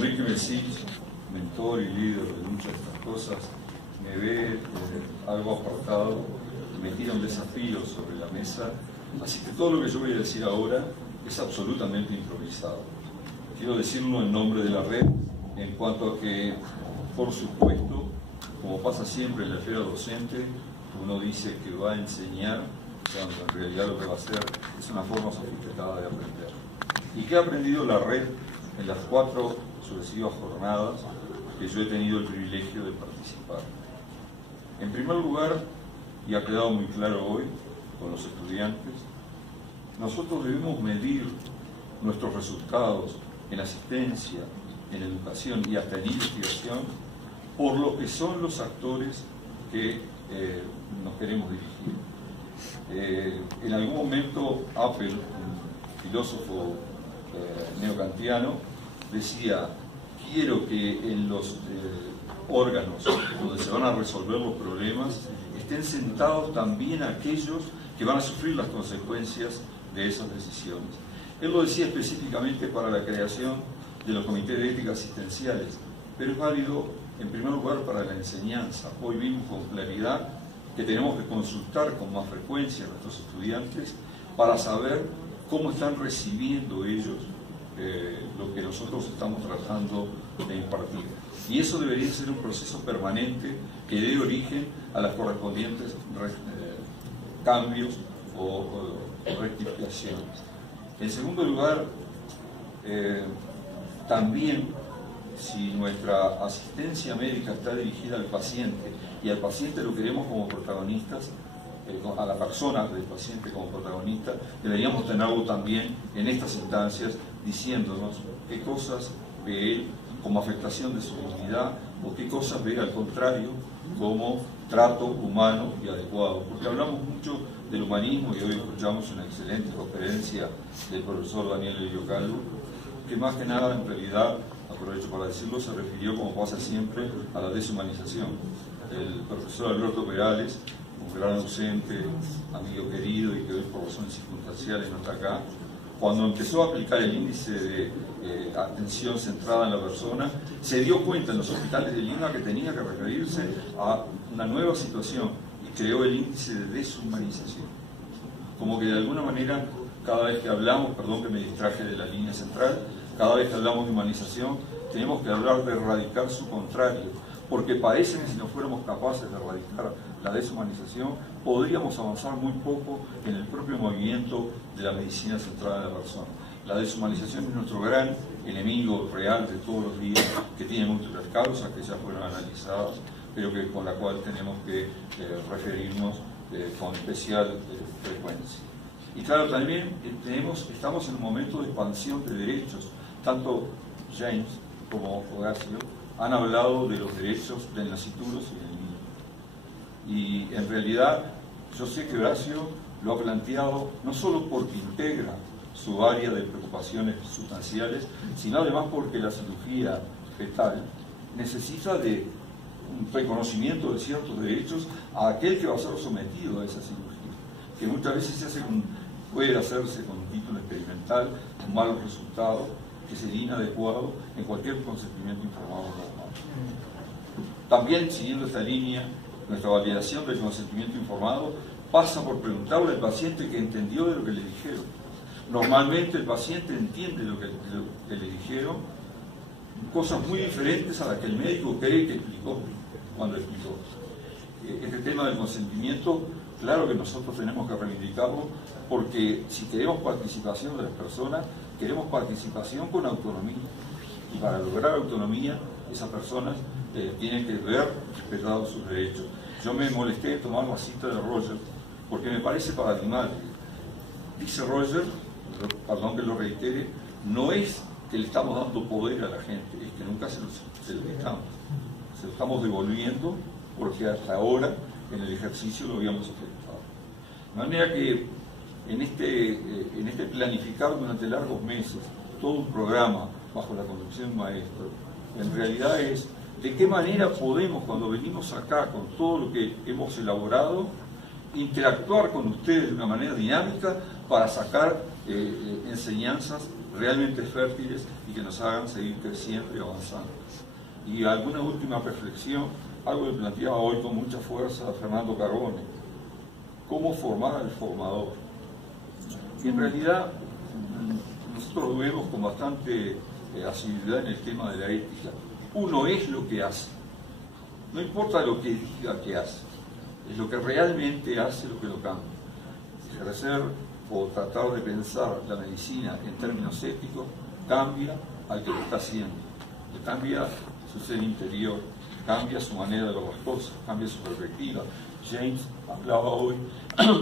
Enrique Mesich, mentor y líder de muchas de estas cosas, me ve algo apartado y me tira un desafío sobre la mesa, así que todo lo que yo voy a decir ahora es absolutamente improvisado. Quiero decirlo en nombre de la red, en cuanto a que, por supuesto, como pasa siempre en la esfera docente, uno dice que va a enseñar, cuando en realidad lo que va a hacer es una forma sofisticada de aprender. ¿Y qué ha aprendido la red en las 4 sucesivas jornadas que yo he tenido el privilegio de participar? En primer lugar, y ha quedado muy claro hoy con los estudiantes, nosotros debemos medir nuestros resultados en asistencia, en educación y hasta en investigación por lo que son los actores que nos queremos dirigir. En algún momento Apple, un filósofo neokantiano, decía: quiero que en los órganos donde se van a resolver los problemas estén sentados también aquellos que van a sufrir las consecuencias de esas decisiones. Él lo decía específicamente para la creación de los comités de ética asistenciales, pero es válido en primer lugar para la enseñanza. Hoy vimos con claridad que tenemos que consultar con más frecuencia a nuestros estudiantes para saber cómo están recibiendo ellos lo que nosotros estamos tratando de impartir. Y eso debería ser un proceso permanente que dé origen a las correspondientes cambios o rectificaciones. En segundo lugar, también si nuestra asistencia médica está dirigida al paciente y al paciente lo queremos como protagonistas, a la persona del paciente como protagonista, deberíamos tenerlo también en estas instancias diciéndonos qué cosas ve él como afectación de su dignidad o qué cosas ve al contrario como trato humano y adecuado. Porque hablamos mucho del humanismo y hoy escuchamos una excelente conferencia del profesor Daniel Eliocalu, que más que nada en realidad, aprovecho para decirlo, se refirió, como pasa siempre, a la deshumanización. El profesor Alberto Perales, un gran docente, amigo querido y que hoy por razones circunstanciales no está acá, cuando empezó a aplicar el índice de atención centrada en la persona, se dio cuenta en los hospitales de Lima que tenía que referirse a una nueva situación y creó el índice de deshumanización. Como que de alguna manera, cada vez que hablamos, perdón que me distraje de la línea central, cada vez que hablamos de humanización, tenemos que hablar de erradicar su contrario, porque parece que si no fuéramos capaces de erradicar la deshumanización, podríamos avanzar muy poco en el propio movimiento de la medicina centrada en la persona. La deshumanización es nuestro gran enemigo real de todos los días, que tiene múltiples causas que ya fueron analizadas, pero que, con la cual tenemos que referirnos con especial frecuencia. Y claro, también estamos en un momento de expansión de derechos. Tanto James como Horacio han hablado de los derechos del nasciturus y del niño. Y en realidad yo sé que Horacio lo ha planteado no solo porque integra su área de preocupaciones sustanciales, sino además porque la cirugía fetal necesita de un reconocimiento de ciertos derechos a aquel que va a ser sometido a esa cirugía, que muchas veces puede hacerse con un título experimental, con malos resultados, que sería inadecuado en cualquier consentimiento informado normal. También, siguiendo esta línea, nuestra validación del consentimiento informado pasa por preguntarle al paciente qué entendió de lo que le dijeron. Normalmente el paciente entiende lo que le dijeron, cosas muy diferentes a las que el médico cree que explicó cuando explicó. Este tema del consentimiento, claro que nosotros tenemos que reivindicarlo, porque si queremos participación de las personas, queremos participación con autonomía. Y para lograr autonomía, esas personas tienen que ver respetados sus derechos. Yo me molesté en tomar la cita de Roger, porque me parece paradigmático. Dice Roger, perdón que lo reitere, no es que le estamos dando poder a la gente, es que nunca se lo quitamos. Se lo estamos devolviendo porque hasta ahora en el ejercicio lo habíamos efectuado. De manera que en este planificar durante largos meses todo un programa bajo la conducción de un maestro, en realidad es de qué manera podemos, cuando venimos acá con todo lo que hemos elaborado, interactuar con ustedes de una manera dinámica para sacar enseñanzas realmente fértiles y que nos hagan seguir creciendo y avanzando. Y alguna última reflexión, algo que planteaba hoy con mucha fuerza Fernando Carbone: ¿cómo formar al formador? Y en realidad nosotros lo vemos con bastante asiduidad en el tema de la ética. Uno es lo que hace, no importa lo que diga que hace, es lo que realmente hace lo que lo cambia. Ejercer o tratar de pensar la medicina en términos éticos cambia al que lo está haciendo, le cambia su ser interior, cambia su manera de ver las cosas, cambia su perspectiva. James hablaba hoy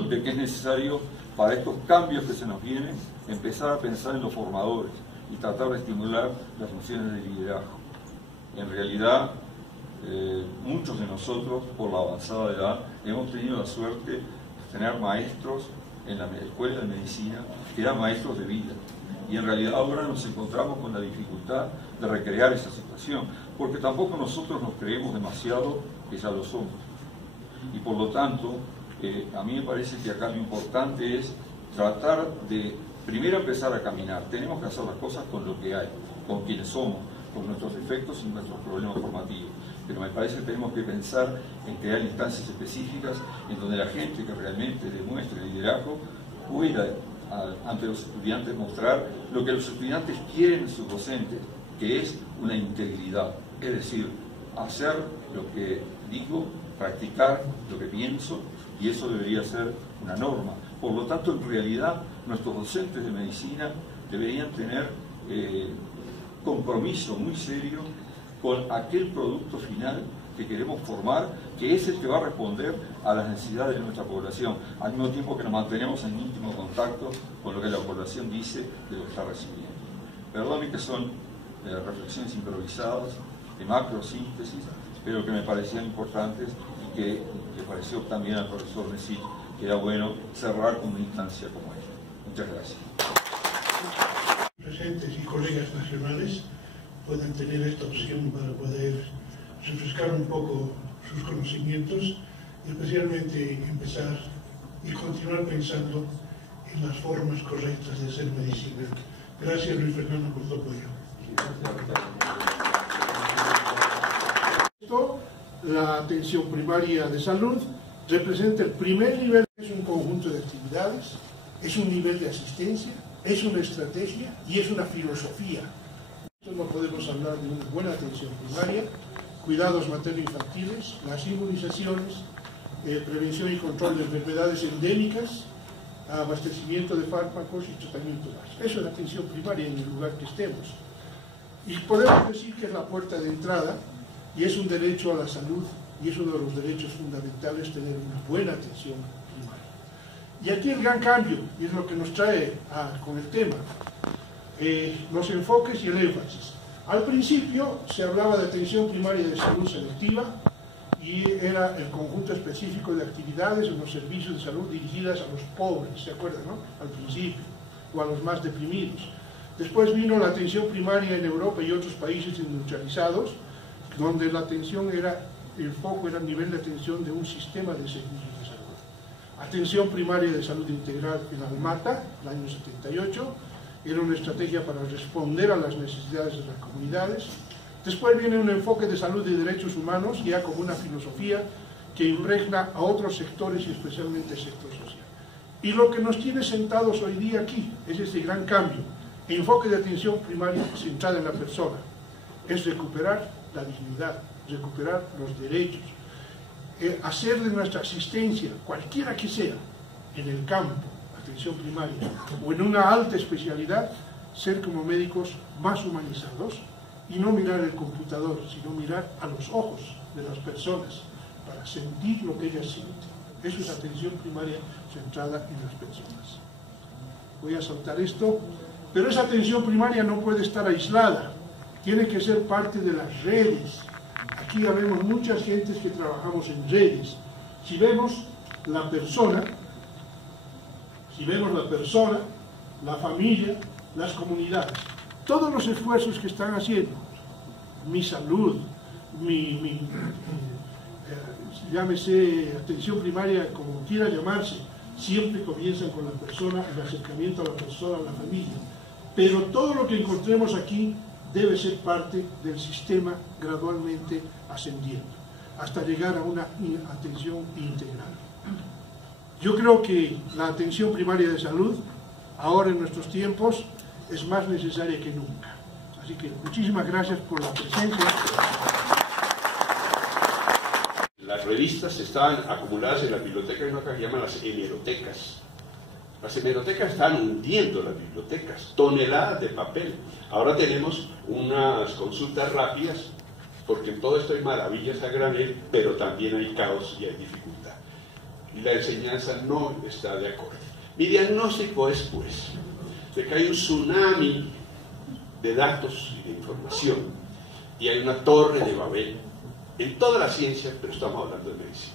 de que es necesario, para estos cambios que se nos vienen, empezar a pensar en los formadores y tratar de estimular las funciones de liderazgo. En realidad, muchos de nosotros, por la avanzada edad, hemos tenido la suerte de tener maestros en la escuela de medicina que eran maestros de vida. Y en realidad ahora nos encontramos con la dificultad de recrear esa situación, porque tampoco nosotros nos creemos demasiado que ya lo somos. Y por lo tanto, a mí me parece que acá lo importante es tratar de primero empezar a caminar. Tenemos que hacer las cosas con lo que hay, con quienes somos, con nuestros defectos y nuestros problemas formativos. Pero me parece que tenemos que pensar en crear instancias específicas en donde la gente que realmente demuestre liderazgo pueda ante los estudiantes mostrar lo que los estudiantes quieren en sus docentes, que es una integridad, es decir, hacer lo que digo, practicar lo que pienso, y eso debería ser una norma. Por lo tanto, en realidad, nuestros docentes de medicina deberían tener compromiso muy serio con aquel producto final que queremos formar, que es el que va a responder a las necesidades de nuestra población, al mismo tiempo que nos mantenemos en íntimo contacto con lo que la población dice de lo que está recibiendo. Perdón que son reflexiones improvisadas, de macrosíntesis, pero que me parecían importantes y que le pareció también al profesor Messi que era bueno cerrar con una instancia como esta. Muchas gracias. Presentes y colegas nacionales puedan tener esta opción para poder refrescar un poco sus conocimientos y especialmente empezar y continuar pensando en las formas correctas de hacer medicina. Gracias, Luis Fernando, por tu apoyo. La atención primaria de salud representa el primer nivel, es un conjunto de actividades, es un nivel de asistencia, es una estrategia y es una filosofía. No podemos hablar de una buena atención primaria, cuidados materno-infantiles, las inmunizaciones, prevención y control de enfermedades endémicas, abastecimiento de fármacos y tratamiento básico. Eso es la atención primaria en el lugar que estemos. Y podemos decir que es la puerta de entrada y es un derecho a la salud y es uno de los derechos fundamentales tener una buena atención primaria. Y aquí el gran cambio, y es lo que nos trae con el tema, los enfoques y el énfasis. Al principio se hablaba de atención primaria de salud selectiva y era el conjunto específico de actividades en los servicios de salud dirigidas a los pobres, ¿se acuerdan, no? Al principio, o a los más deprimidos. Después vino la atención primaria en Europa y otros países industrializados, donde la atención el foco era el nivel de atención de un sistema de servicios de salud. Atención primaria de salud integral en Almata, el año 78, era una estrategia para responder a las necesidades de las comunidades. Después viene un enfoque de salud y derechos humanos, ya como una filosofía que impregna a otros sectores y especialmente el sector social. Y lo que nos tiene sentados hoy día aquí es este gran cambio. Enfoque de atención primaria centrada en la persona. Es recuperar la dignidad, recuperar los derechos, hacer de nuestra asistencia, cualquiera que sea, en el campo, atención primaria, o en una alta especialidad, ser como médicos más humanizados y no mirar el computador, sino mirar a los ojos de las personas para sentir lo que ellas sienten. Eso es atención primaria centrada en las personas. Voy a saltar esto, pero esa atención primaria no puede estar aislada, tiene que ser parte de las redes. Aquí vemos muchas gentes que trabajamos en redes. Si vemos la persona, la familia, las comunidades, todos los esfuerzos que están haciendo, mi salud, llámese atención primaria, como quiera llamarse, siempre comienzan con la persona, el acercamiento a la persona, a la familia. pero todo lo que encontremos aquí debe ser parte del sistema gradualmente ascendiendo, hasta llegar a una atención integral. Yo creo que la atención primaria de salud, ahora en nuestros tiempos, es más necesaria que nunca. Así que muchísimas gracias por la presencia. Las revistas estaban acumuladas en la biblioteca, hay una cosa que llaman las hemerotecas. Las hemerotecas estaban hundiendo las bibliotecas, toneladas de papel. Ahora tenemos unas consultas rápidas, porque en todo esto hay maravillas a granel, pero también hay caos y hay dificultad. Y la enseñanza no está de acuerdo. Mi diagnóstico es, pues, de que hay un tsunami de datos y de información, y hay una torre de Babel en toda la ciencia, pero estamos hablando de medicina.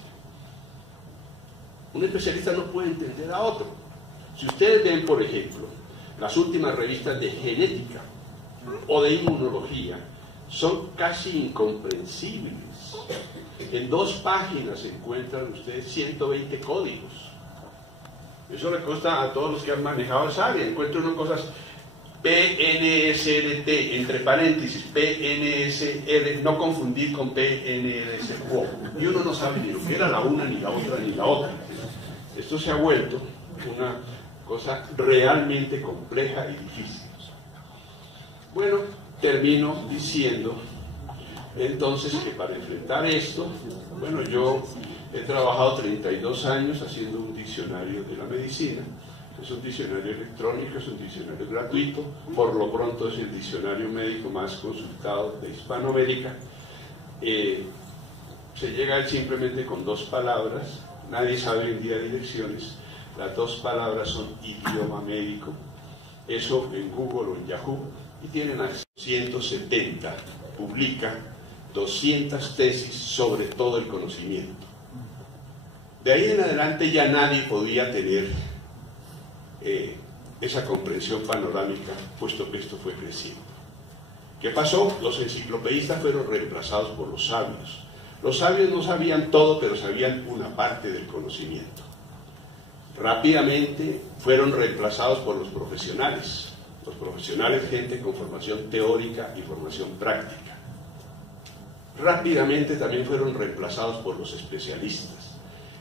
Un especialista no puede entender a otro. Si ustedes ven, por ejemplo, las últimas revistas de genética o de inmunología, son casi incomprensibles. En 2 páginas encuentran ustedes 120 códigos. Eso le consta a todos los que han manejado esa área. Encuentran unas cosas PNSRT, entre paréntesis, PNSR, no confundir con PNRSO. Y uno no sabe ni lo que era la una, ni la otra, ni la otra. Esto se ha vuelto una cosa realmente compleja y difícil. Bueno, termino diciendo entonces que para enfrentar esto, bueno, yo he trabajado 32 años haciendo un diccionario de la medicina. Es un diccionario electrónico, es un diccionario gratuito, por lo pronto es el diccionario médico más consultado de Hispanoamérica. Se llega a él simplemente con 2 palabras, nadie sabe hoy en día direcciones. Las 2 palabras son idioma médico, eso en Google o en Yahoo, y tienen acceso. 170, publica 200 tesis sobre todo el conocimiento. De ahí en adelante ya nadie podía tener esa comprensión panorámica, puesto que esto fue creciendo. ¿Qué pasó? Los enciclopedistas fueron reemplazados por los sabios. Los sabios no sabían todo, pero sabían una parte del conocimiento. Rápidamente fueron reemplazados por los profesionales. Los profesionales, gente con formación teórica y formación práctica. Rápidamente también fueron reemplazados por los especialistas.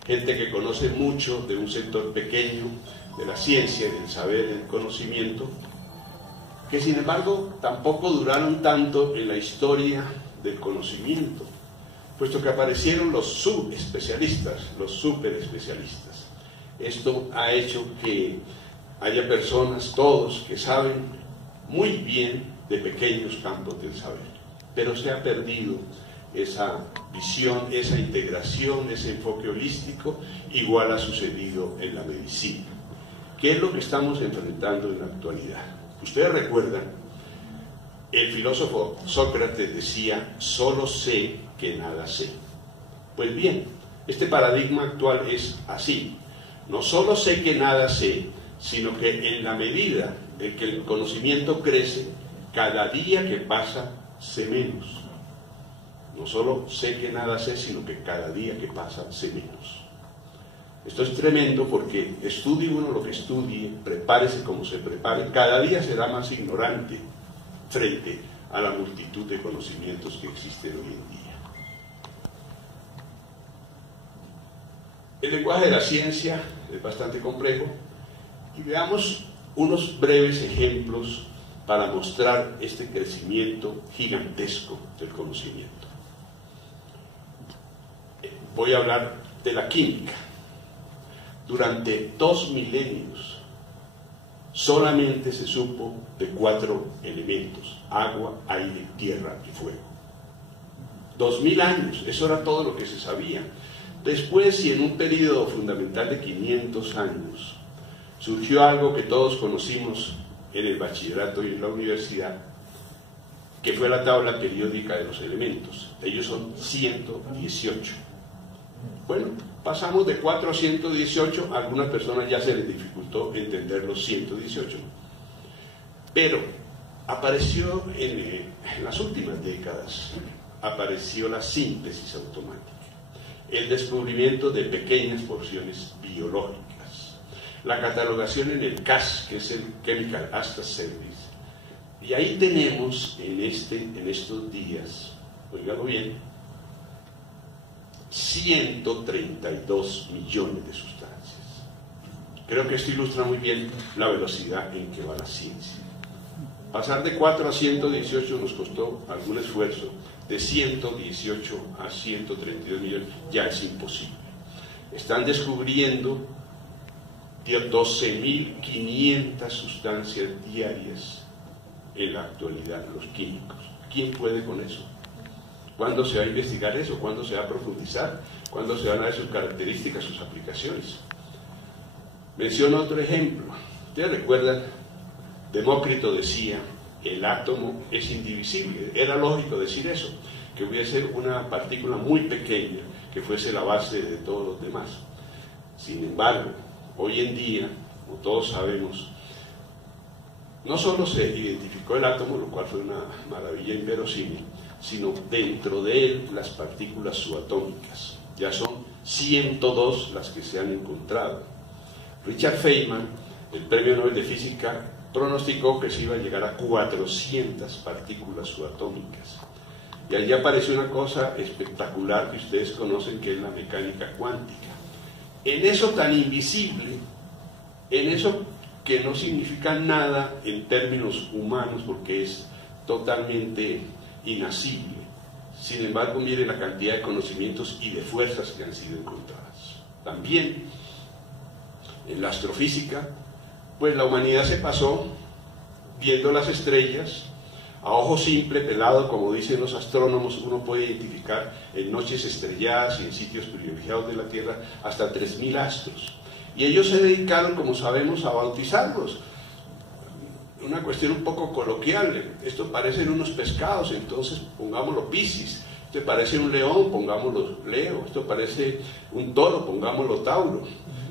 Gente que conoce mucho de un sector pequeño, de la ciencia, del saber, del conocimiento, que sin embargo tampoco duraron tanto en la historia del conocimiento, puesto que aparecieron los subespecialistas, los superespecialistas. Esto ha hecho que haya personas, todos, que saben muy bien de pequeños campos del saber, pero se ha perdido esa visión, esa integración, ese enfoque holístico. Igual ha sucedido en la medicina. ¿Qué es lo que estamos enfrentando en la actualidad? Ustedes recuerdan, el filósofo Sócrates decía, solo sé que nada sé. Pues bien, este paradigma actual es así. No solo sé que nada sé, sino que en la medida en que el conocimiento crece, cada día que pasa sé menos. No solo sé que nada sé, sino que cada día que pasa sé menos. Esto es tremendo porque estudie uno lo que estudie, prepárese como se prepare, cada día será más ignorante frente a la multitud de conocimientos que existen hoy en día. El lenguaje de la ciencia es bastante complejo y veamos unos breves ejemplos para mostrar este crecimiento gigantesco del conocimiento. Voy a hablar de la química. Durante 2 milenios solamente se supo de 4 elementos: agua, aire, tierra y fuego. 2000 años, eso era todo lo que se sabía. Después, y en un periodo fundamental de 500 años, surgió algo que todos conocimos en el bachillerato y en la universidad, que fue la tabla periódica de los elementos. Ellos son 118. Bueno, pasamos de 4 a 118, a algunas personas ya se les dificultó entender los 118. Pero apareció en las últimas décadas, apareció la síntesis automática, el descubrimiento de pequeñas porciones biológicas, la catalogación en el CAS, que es el Chemical Access Service, Y ahí tenemos en estos días, oígalo bien, 132 millones de sustancias. Creo que esto ilustra muy bien la velocidad en que va la ciencia. Pasar de 4 a 118 nos costó algún esfuerzo, de 118 a 132 millones ya es imposible. Están descubriendo 12.500 sustancias diarias en la actualidad, los químicos. ¿Quién puede con eso? ¿Cuándo se va a investigar eso? ¿Cuándo se va a profundizar? ¿Cuándo se van a ver sus características, sus aplicaciones? Menciono otro ejemplo. ¿Ustedes recuerdan? Demócrito decía, el átomo es indivisible. Era lógico decir eso, que hubiese una partícula muy pequeña que fuese la base de todos los demás. Sin embargo, hoy en día, como todos sabemos, no solo se identificó el átomo, lo cual fue una maravilla inverosímil, sino dentro de él las partículas subatómicas. Ya son 102 las que se han encontrado. Richard Feynman, el premio Nobel de Física, pronosticó que se iba a llegar a 400 partículas subatómicas. Y allí apareció una cosa espectacular que ustedes conocen, que es la mecánica cuántica. En eso tan invisible, en eso que no significa nada en términos humanos, porque es totalmente inasible. Sin embargo, miren la cantidad de conocimientos y de fuerzas que han sido encontradas. También, en la astrofísica, pues la humanidad se pasó viendo las estrellas a ojo simple, pelado, como dicen los astrónomos. Uno puede identificar en noches estrelladas y en sitios privilegiados de la Tierra hasta 3.000 astros. Y ellos se dedicaron, como sabemos, a bautizarlos. Una cuestión un poco coloquial: esto parecen unos pescados, entonces pongámoslo Piscis. Esto parece un león, pongámoslo Leo. Esto parece un toro, pongámoslo Tauro.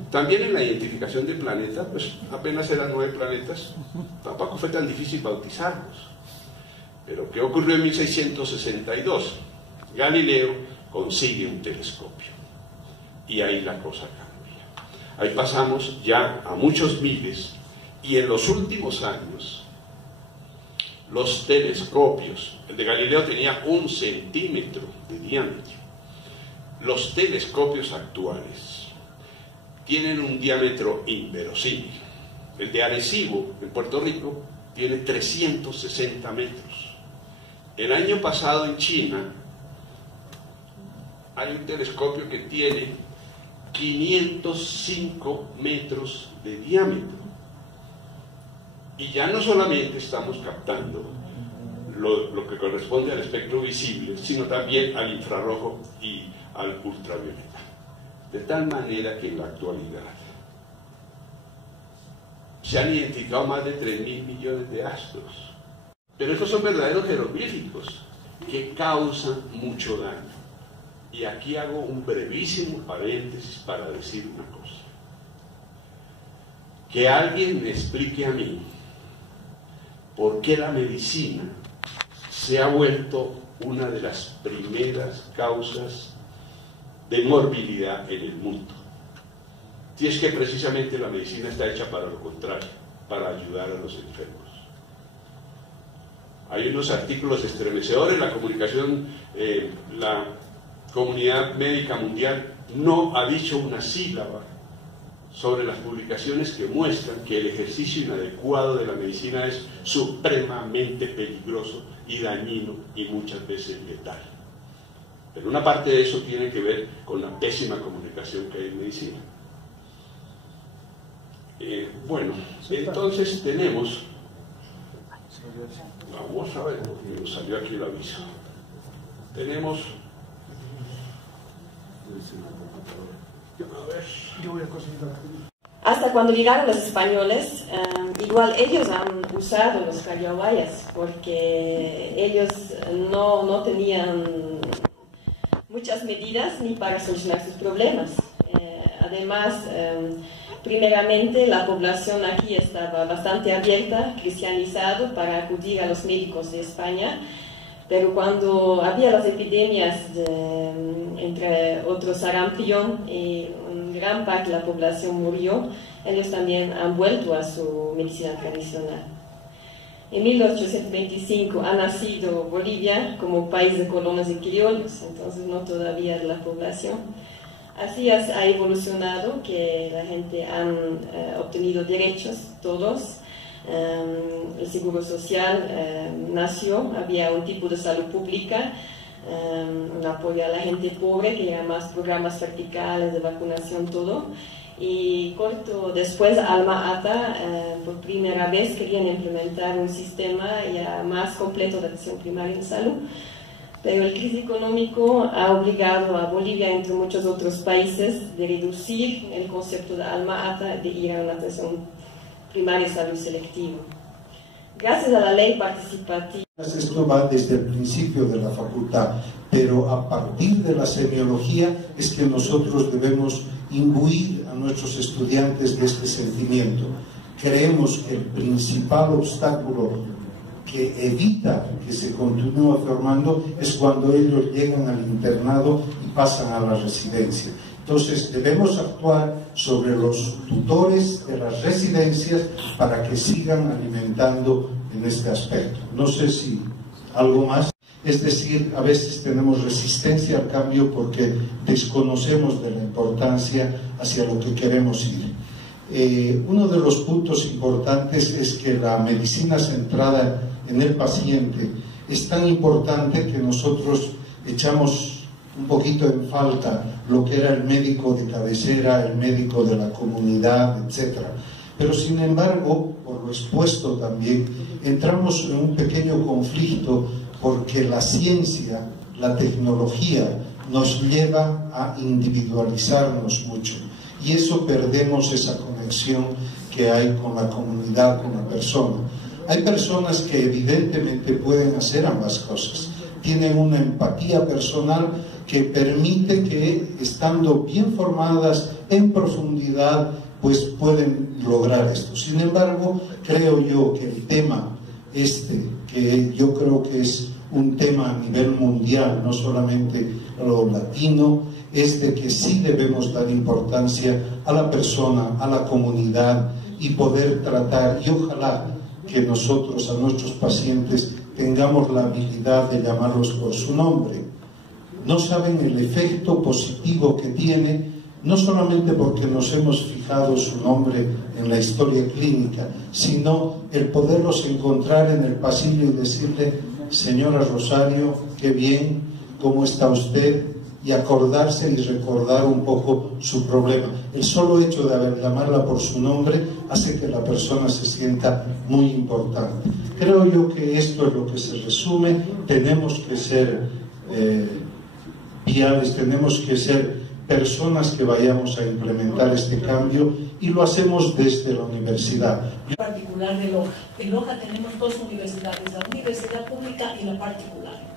También en la identificación de planetas, pues apenas eran 9 planetas, tampoco fue tan difícil bautizarlos. Pero ¿qué ocurrió en 1662? Galileo consigue un telescopio y ahí la cosa cambia. Ahí pasamos ya a muchos miles, y en los últimos años los telescopios, el de Galileo tenía 1 centímetro de diámetro, los telescopios actuales tienen un diámetro inverosímil. El de Arecibo, en Puerto Rico, tiene 360 metros. El año pasado en China hay un telescopio que tiene 505 metros de diámetro. Y ya no solamente estamos captando lo que corresponde al espectro visible, sino también al infrarrojo y al ultravioleta. De tal manera que en la actualidad se han identificado más de 3.000 millones de astros. Pero estos son verdaderos jeroglíficos que causan mucho daño. Y aquí hago un brevísimo paréntesis para decir una cosa. Que alguien me explique a mí por qué la medicina se ha vuelto una de las primeras causas de morbilidad en el mundo. Si es que precisamente la medicina está hecha para lo contrario, para ayudar a los enfermos. Hay unos artículos estremecedores. La comunidad médica mundial no ha dicho una sílaba sobre las publicaciones que muestran que el ejercicio inadecuado de la medicina es supremamente peligroso y dañino y muchas veces letal. Pero una parte de eso tiene que ver con la pésima comunicación que hay en medicina. Bueno, entonces tenemos... Vamos a ver, porque nos salió aquí el aviso. Tenemos... A ver, yo voy a conseguir. Hasta cuando llegaron los españoles, igual ellos han usado los cariobayas, porque ellos no tenían muchas medidas ni para solucionar sus problemas. Además, primeramente la población aquí estaba bastante abierta, cristianizado, para acudir a los médicos de España, pero cuando había las epidemias, entre otros sarampión, y gran parte de la población murió, ellos también han vuelto a su medicina tradicional. En 1825 ha nacido Bolivia como país de colonos y criollos, entonces no todavía la población. Así ha evolucionado, que la gente han obtenido derechos, todos. El seguro social nació, había un tipo de salud pública, un apoyo a la gente pobre, que era más programas verticales de vacunación, todo. Y corto después, Alma Ata, por primera vez querían implementar un sistema ya más completo de atención primaria en salud. Pero el crisis económico ha obligado a Bolivia, entre muchos otros países, de reducir el concepto de Alma Ata, de ir a una atención primaria y salud selectiva. Gracias a la ley participativa. Esto va desde el principio de la facultad, pero a partir de la semiología es que nosotros debemos imbuir a nuestros estudiantes de este sentimiento. Creemos que el principal obstáculo que evita que se continúe formando es cuando ellos llegan al internado y pasan a la residencia. Entonces debemos actuar sobre los tutores de las residencias para que sigan alimentando en este aspecto. No sé si algo más. Es decir, a veces tenemos resistencia al cambio porque desconocemos de la importancia hacia lo que queremos ir. Uno de los puntos importantes es que la medicina centrada en el paciente es tan importante que nosotros echamos un poquito en falta lo que era el médico de cabecera, el médico de la comunidad, etc. Pero sin embargo, por lo expuesto también, entramos en un pequeño conflicto porque la ciencia, la tecnología nos lleva a individualizarnos mucho y eso perdemos esa conexión que hay con la comunidad, con la persona. Hay personas que evidentemente pueden hacer ambas cosas, tienen una empatía personal que permite que, estando bien formadas en profundidad, pues pueden lograr esto. Sin embargo, creo yo que el tema que yo creo que es un tema a nivel mundial, no solamente lo latino, es de que sí debemos dar importancia a la persona, a la comunidad y poder tratar, y ojalá que nosotros a nuestros pacientes tengamos la habilidad de llamarlos por su nombre. No saben el efecto positivo que tiene, no solamente porque nos hemos fijado su nombre en la historia clínica, sino el poderlos encontrar en el pasillo y decirle: señora Rosario, qué bien, ¿cómo está usted? Y acordarse y recordar un poco su problema. El solo hecho de llamarla por su nombre hace que la persona se sienta muy importante. Creo yo que esto es lo que se resume. Tenemos que ser viales, tenemos que ser personas que vayamos a implementar este cambio y lo hacemos desde la universidad. En particular de Loja. En Loja tenemos dos universidades, la universidad pública y la particular.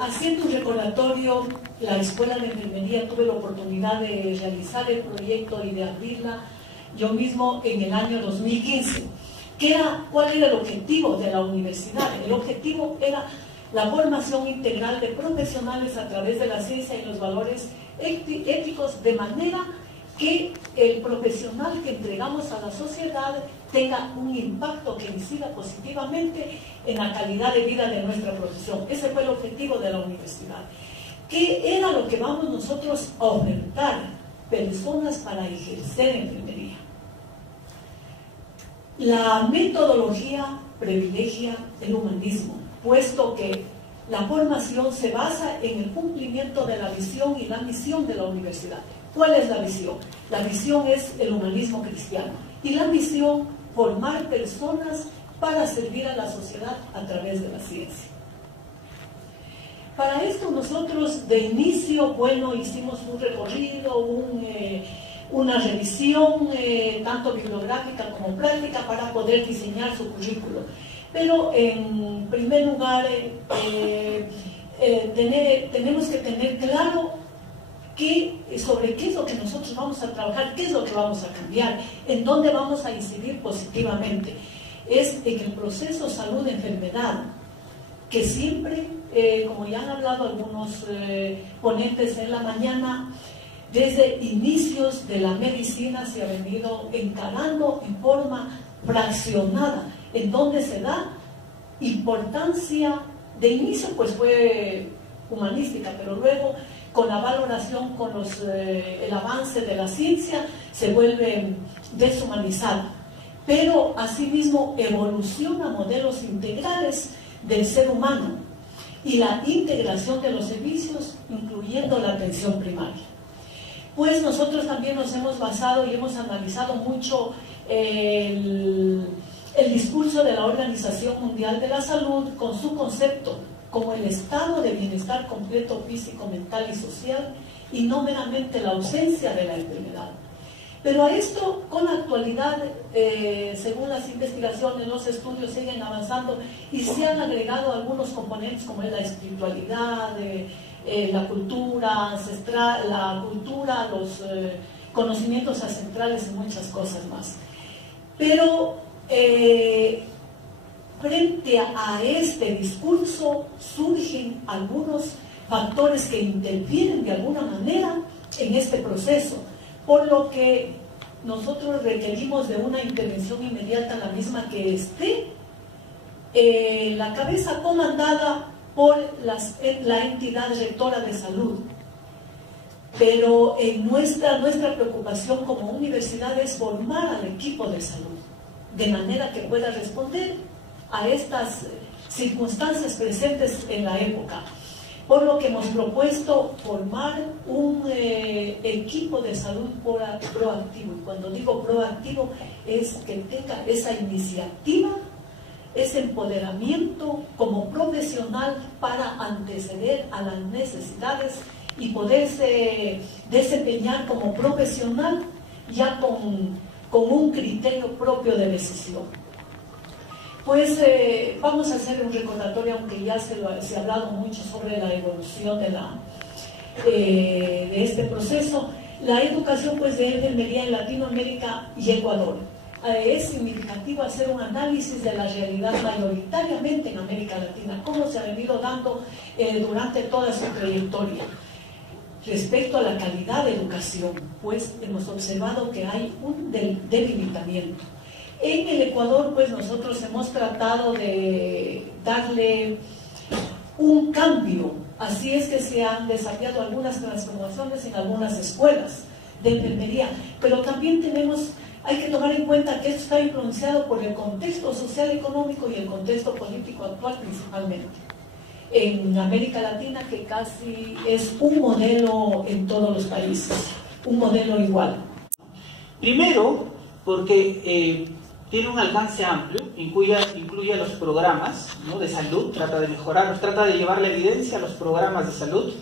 Haciendo un recordatorio, la Escuela de Enfermería tuve la oportunidad de realizar el proyecto y de abrirla yo mismo en el año 2015. ¿Cuál era el objetivo de la universidad? El objetivo era la formación integral de profesionales a través de la ciencia y los valores éticos, de manera que el profesional que entregamos a la sociedad tenga un impacto que incida positivamente en la calidad de vida de nuestra profesión. Ese fue el objetivo de la universidad. ¿Qué era lo que vamos nosotros a ofertar? Personas para ejercer enfermería. La metodología privilegia el humanismo, puesto que la formación se basa en el cumplimiento de la visión y la misión de la universidad. ¿Cuál es la visión? La visión es el humanismo cristiano y la misión, formar personas para servir a la sociedad a través de la ciencia. Para esto nosotros de inicio, bueno, hicimos un recorrido, una revisión tanto bibliográfica como práctica para poder diseñar su currículo. Pero en primer lugar tenemos que tener claro sobre qué es lo que nosotros vamos a trabajar, qué es lo que vamos a cambiar, en dónde vamos a incidir positivamente. Es en el proceso salud-enfermedad, que siempre, como ya han hablado algunos ponentes en la mañana, desde inicios de la medicina se ha venido encarando en forma fraccionada, en donde se da importancia, de inicio pues fue humanística, pero luego con la valoración, con el avance de la ciencia, se vuelve deshumanizada. Pero asimismo evoluciona modelos integrales del ser humano y la integración de los servicios, incluyendo la atención primaria. Pues nosotros también nos hemos basado y hemos analizado mucho el discurso de la Organización Mundial de la Salud con su concepto como el estado de bienestar completo físico, mental y social, y no meramente la ausencia de la enfermedad. Pero a esto, con la actualidad, según las investigaciones, los estudios siguen avanzando y se han agregado algunos componentes como es la espiritualidad, la cultura ancestral, los conocimientos ancestrales y muchas cosas más. Pero frente a este discurso surgen algunos factores que interfieren de alguna manera en este proceso, por lo que nosotros requerimos de una intervención inmediata, la misma que esté la cabeza comandada por la entidad rectora de salud. Pero nuestra preocupación como universidad es formar al equipo de salud, de manera que pueda responder a estas circunstancias presentes en la época. Por lo que hemos propuesto formar un equipo de salud proactivo. Y cuando digo proactivo es que tenga esa iniciativa, ese empoderamiento como profesional para anteceder a las necesidades y poderse desempeñar como profesional ya con un criterio propio de decisión. Pues vamos a hacer un recordatorio, aunque ya se ha hablado mucho sobre la evolución de este proceso. La educación pues, de enfermería en Latinoamérica y Ecuador. Es significativo hacer un análisis de la realidad mayoritariamente en América Latina, cómo se ha venido dando durante toda su trayectoria. Respecto a la calidad de educación, pues hemos observado que hay un debilitamiento. En el Ecuador, pues nosotros hemos tratado de darle un cambio, así es que se han desafiado algunas transformaciones en algunas escuelas de enfermería, pero también hay que tomar en cuenta que esto está influenciado por el contexto social, económico y el contexto político actual principalmente. En América Latina, que casi es un modelo en todos los países, un modelo igual. Primero, porque tiene un alcance amplio, incluye los programas, ¿no?, de salud, trata de mejorarlos, trata de llevar la evidencia a los programas de salud.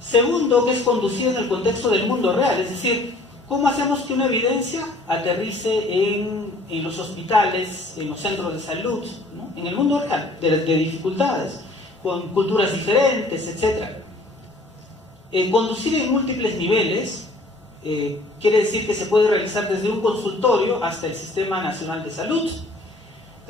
Segundo, que es conducido en el contexto del mundo real, es decir, ¿cómo hacemos que una evidencia aterrice en los hospitales, en los centros de salud, ¿no?, en el mundo real, de dificultades, con culturas diferentes, etc.? Conducir en múltiples niveles quiere decir que se puede realizar desde un consultorio hasta el Sistema Nacional de Salud.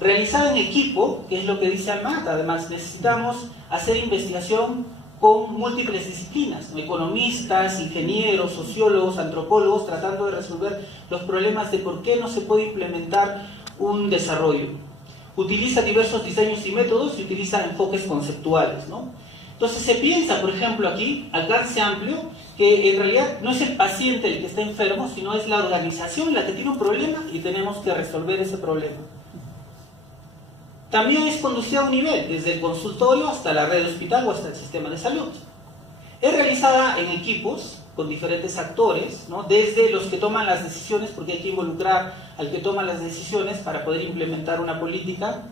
Realizar en equipo, que es lo que dice Almat, además necesitamos hacer investigación con múltiples disciplinas, ¿no?, economistas, ingenieros, sociólogos, antropólogos, tratando de resolver los problemas de por qué no se puede implementar un desarrollo. Utiliza diversos diseños y métodos y utiliza enfoques conceptuales, ¿no? Entonces se piensa, por ejemplo, aquí, alcance amplio, que en realidad no es el paciente el que está enfermo, sino es la organización la que tiene un problema y tenemos que resolver ese problema. También es conducida a un nivel, desde el consultorio hasta la red de hospital o hasta el sistema de salud. Es realizada en equipos con diferentes actores, ¿no?, desde los que toman las decisiones, porque hay que involucrar al que toma las decisiones para poder implementar una política,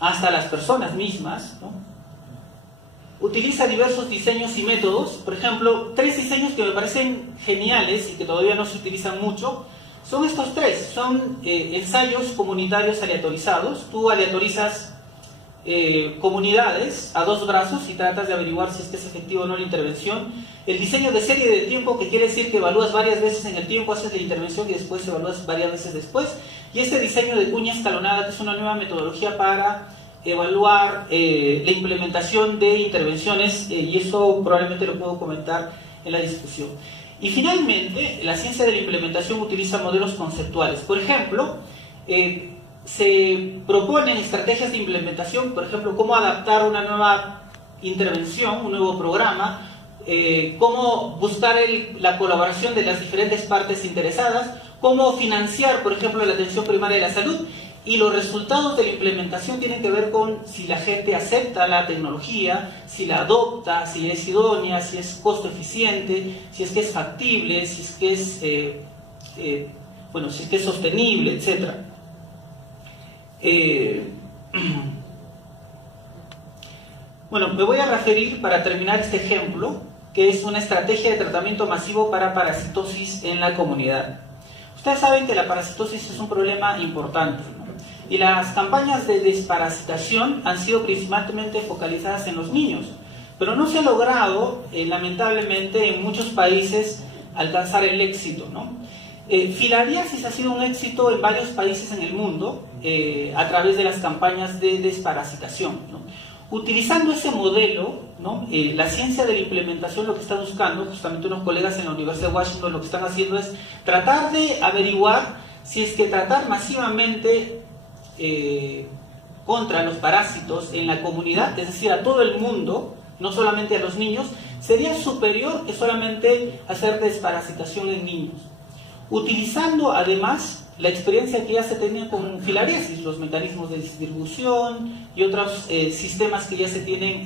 hasta las personas mismas, ¿no? Utiliza diversos diseños y métodos. Por ejemplo, 3 diseños que me parecen geniales y que todavía no se utilizan mucho son estos 3. Son ensayos comunitarios aleatorizados. Tú aleatorizas comunidades a 2 brazos y tratas de averiguar si es que es efectivo o no la intervención. El diseño de serie de tiempo, que quiere decir que evalúas varias veces en el tiempo, haces la intervención y después evalúas varias veces después. Y este diseño de cuña escalonada, que es una nueva metodología para evaluar la implementación de intervenciones, y eso probablemente lo puedo comentar en la discusión. Y finalmente, la ciencia de la implementación utiliza modelos conceptuales. Por ejemplo, se proponen estrategias de implementación, por ejemplo, cómo adaptar una nueva intervención, un nuevo programa, cómo buscar la colaboración de las diferentes partes interesadas, cómo financiar, por ejemplo, la atención primaria de la salud, y los resultados de la implementación tienen que ver con si la gente acepta la tecnología, si la adopta, si es idónea, si es costo eficiente, si es que es factible, si es que es, si es que es sostenible, etc. Bueno, me voy a referir para terminar este ejemplo, que es una estrategia de tratamiento masivo para parasitosis en la comunidad. Ustedes saben que la parasitosis es un problema importante, ¿no? Y las campañas de desparasitación han sido principalmente focalizadas en los niños, pero no se ha logrado, lamentablemente, en muchos países alcanzar el éxito, ¿no? Filariasis ha sido un éxito en varios países en el mundo a través de las campañas de desparasitación, ¿no? Utilizando ese modelo, ¿no? La ciencia de la implementación lo que está buscando, justamente unos colegas en la Universidad de Washington lo que están haciendo es tratar de averiguar si es que tratar masivamente contra los parásitos en la comunidad, es decir, a todo el mundo, no solamente a los niños, sería superior que solamente hacer desparasitación en niños. Utilizando además la experiencia que ya se tenía con filariasis, los mecanismos de distribución y otros sistemas que ya se tienen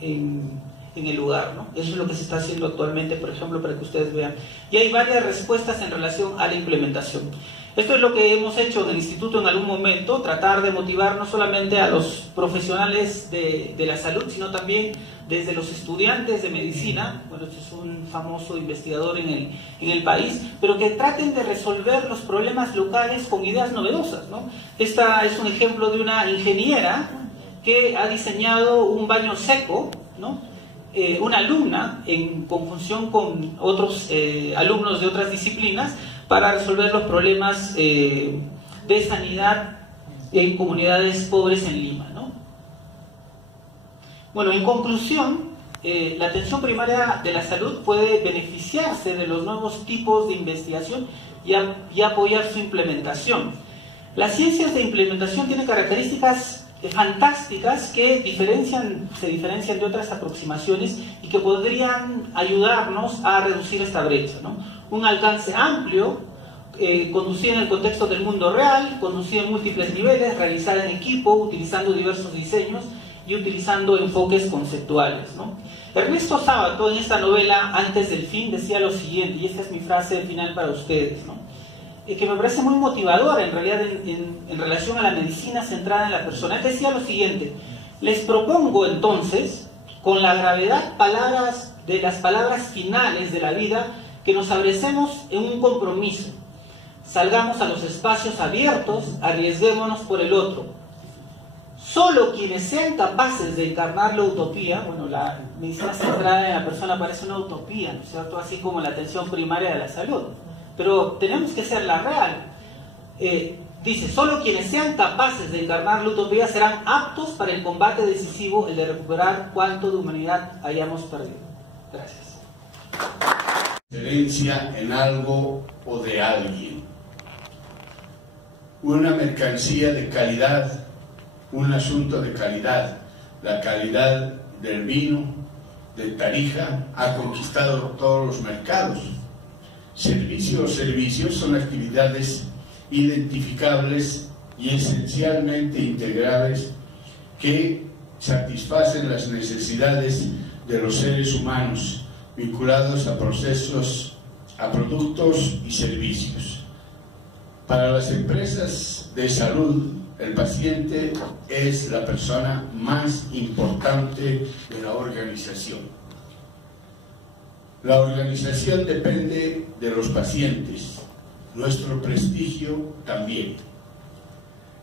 en el lugar, ¿no? Eso es lo que se está haciendo actualmente, por ejemplo, para que ustedes vean. Y hay varias respuestas en relación a la implementación. Esto es lo que hemos hecho en el instituto en algún momento, tratar de motivar no solamente a los profesionales de la salud, sino también desde los estudiantes de medicina, bueno, este es un famoso investigador en el país, pero que traten de resolver los problemas locales con ideas novedosas, ¿no? Esta es un ejemplo de una ingeniera que ha diseñado un baño seco, ¿no? Una alumna en conjunción con otros alumnos de otras disciplinas para resolver los problemas de sanidad en comunidades pobres en Lima, ¿no? Bueno, en conclusión, la atención primaria de la salud puede beneficiarse de los nuevos tipos de investigación y apoyar su implementación. Las ciencias de implementación tienen características fantásticas que se diferencian de otras aproximaciones y que podrían ayudarnos a reducir esta brecha, ¿no? Un alcance amplio, conducida en el contexto del mundo real, conducida en múltiples niveles, realizada en equipo, utilizando diversos diseños y utilizando enfoques conceptuales, ¿no? Ernesto Sábato, en esta novela Antes del fin, decía lo siguiente, y esta es mi frase final para ustedes, ¿no? Que me parece muy motivadora en realidad en relación a la medicina centrada en la persona. Él decía lo siguiente: les propongo entonces, con la gravedad de las palabras finales de la vida, que nos abrecemos en un compromiso, salgamos a los espacios abiertos, arriesguémonos por el otro. Solo quienes sean capaces de encarnar la utopía, bueno, la medicina centrada en la persona parece una utopía, ¿no es cierto?, así como la atención primaria de la salud, pero tenemos que ser la real. Dice, solo quienes sean capaces de encarnar la utopía serán aptos para el combate decisivo, el de recuperar cuanto de humanidad hayamos perdido. Gracias. Excelencia en algo o de alguien. Una mercancía de calidad, un asunto de calidad. La calidad del vino de Tarija ha conquistado todos los mercados. Servicios son actividades identificables y esencialmente integrales que satisfacen las necesidades de los seres humanos vinculados a procesos, a productos y servicios. Para las empresas de salud, el paciente es la persona más importante de la organización. La organización depende de los pacientes, nuestro prestigio también.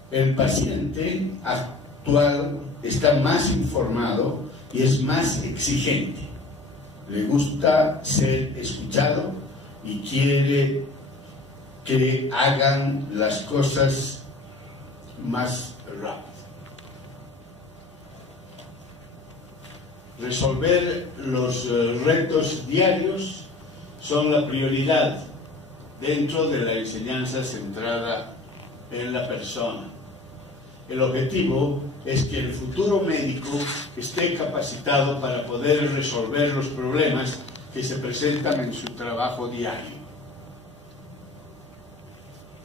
El paciente actual está más informado y es más exigente. Le gusta ser escuchado y quiere que hagan las cosas más rápido. resolver los retos diarios son la prioridad dentro de la enseñanza centrada en la persona. El objetivo es que el futuro médico esté capacitado para poder resolver los problemas que se presentan en su trabajo diario.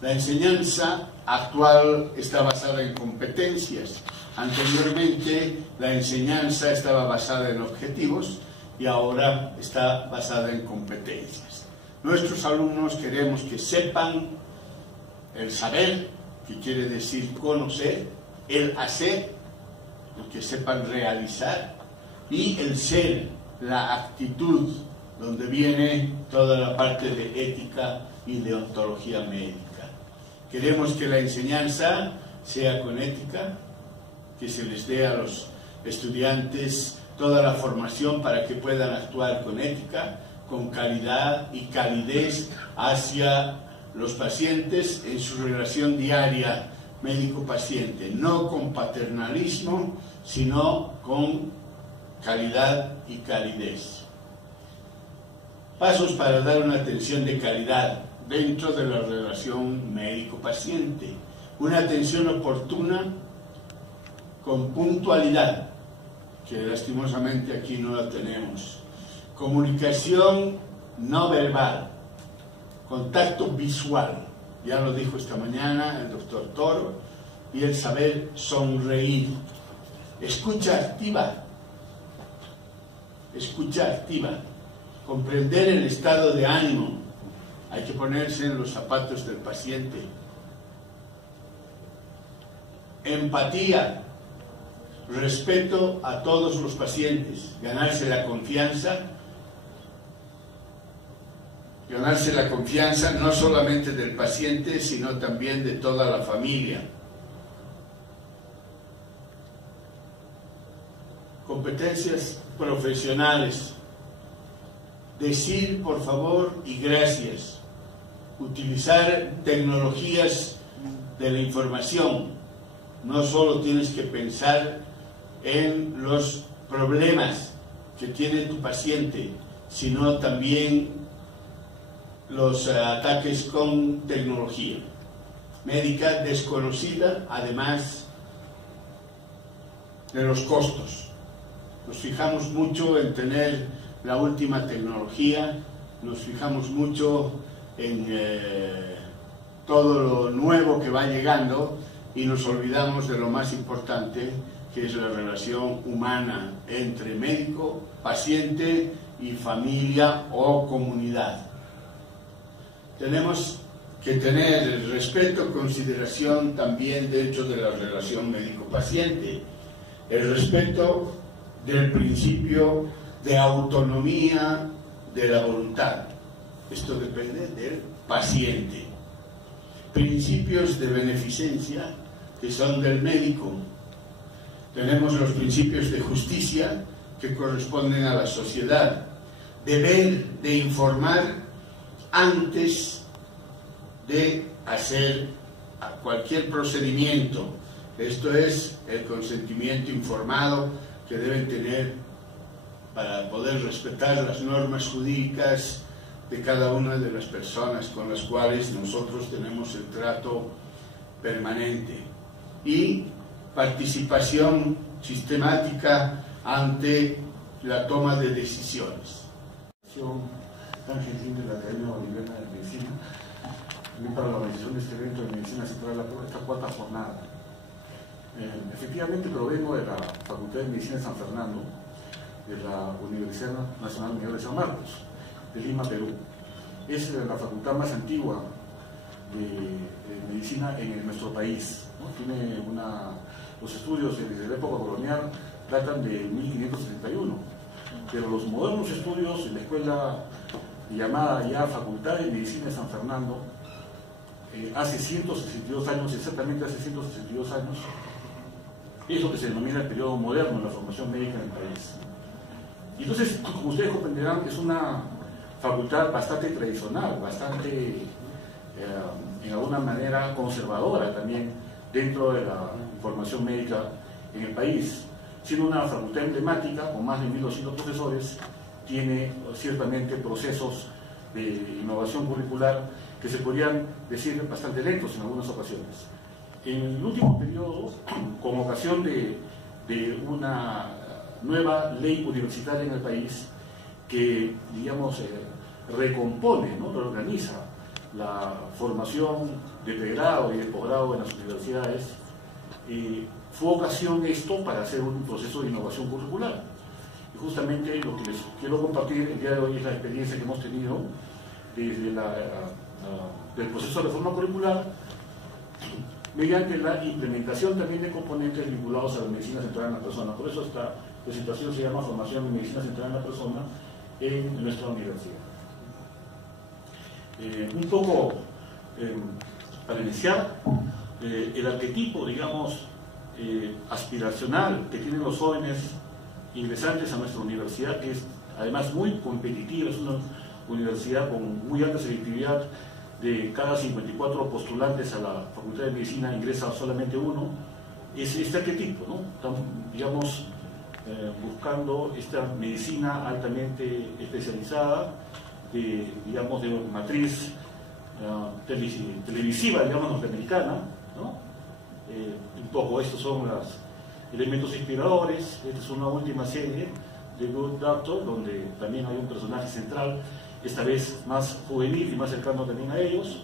La enseñanza actual está basada en competencias. Anteriormente la enseñanza estaba basada en objetivos y ahora está basada en competencias. Nuestros alumnos queremos que sepan el saber, que quiere decir conocer, el hacer, que sepan realizar, y el ser, la actitud, donde viene toda la parte de ética y de ontología médica. Queremos que la enseñanza sea con ética, que se les dé a los estudiantes toda la formación para que puedan actuar con ética, con calidad y calidez hacia los pacientes en su relación diaria médico-paciente, no con paternalismo, sino con calidad y calidez. Pasos para dar una atención de calidad dentro de la relación médico-paciente. Una atención oportuna con puntualidad, que lastimosamente aquí no la tenemos. Comunicación no verbal, contacto visual, ya lo dijo esta mañana el doctor Toro, y el saber sonreír. Escucha activa, comprender el estado de ánimo, hay que ponerse en los zapatos del paciente. Empatía, respeto a todos los pacientes, ganarse la confianza no solamente del paciente, sino también de toda la familia. Competencias profesionales, decir por favor y gracias, utilizar tecnologías de la información. No solo tienes que pensar en los problemas que tiene tu paciente, sino también los ataques con tecnología médica desconocida, además de los costos. Nos fijamos mucho en tener la última tecnología, nos fijamos mucho en todo lo nuevo que va llegando y nos olvidamos de lo más importante, que es la relación humana entre médico, paciente y familia o comunidad. Tenemos que tener el respeto, consideración también dentro de la relación médico-paciente, el respeto del principio de autonomía de la voluntad. Esto depende del paciente. Principios de beneficencia que son del médico. Tenemos los principios de justicia que corresponden a la sociedad. Deber de informar antes de hacer cualquier procedimiento. Esto es el consentimiento informado que deben tener para poder respetar las normas jurídicas de cada una de las personas con las cuales nosotros tenemos el trato permanente. Y participación sistemática ante la toma de decisiones. Tan gentil de la Academia Boliviana de Medicina, también para la organización de este evento de Medicina Central, esta cuarta jornada. Efectivamente provengo de la Facultad de Medicina de San Fernando, de la Universidad Nacional Mayor de San Marcos, de Lima, Perú. Es la facultad más antigua de medicina en nuestro país, ¿no? Tiene los estudios desde la época colonial datan de 1571, pero los modernos estudios en la escuela llamada ya Facultad de Medicina de San Fernando, hace 162 años, exactamente hace 162 años, es lo que se denomina el periodo moderno en la formación médica en el país. Y entonces, como ustedes comprenderán, es una facultad bastante tradicional, bastante, en alguna manera, conservadora también dentro de la formación médica en el país. siendo una facultad emblemática con más de 1.200 profesores, tiene ciertamente procesos de innovación curricular que se podrían decir bastante lentos en algunas ocasiones. En el último periodo, con ocasión de una nueva ley universitaria en el país que, digamos, recompone, ¿no?, reorganiza la formación de pregrado y de posgrado en las universidades, fue ocasión esto para hacer un proceso de innovación curricular. Y justamente lo que les quiero compartir el día de hoy es la experiencia que hemos tenido desde del proceso de reforma curricular, mediante la implementación también de componentes vinculados a la medicina centrada en la persona. Por eso esta presentación se llama Formación en Medicina Centrada en la Persona en nuestra universidad. Un poco para iniciar, el arquetipo, digamos, aspiracional que tienen los jóvenes ingresantes a nuestra universidad, que es además muy competitiva, es una universidad con muy alta selectividad. De cada 54 postulantes a la Facultad de Medicina ingresa solamente uno. Es este arquetipo, ¿no? Estamos, digamos, buscando esta medicina altamente especializada, digamos, de matriz televisiva, digamos, norteamericana, ¿no? Un poco estos son los elementos inspiradores. Esta es una última serie de Good Doctor, donde también hay un personaje central, esta vez más juvenil y más cercano también a ellos.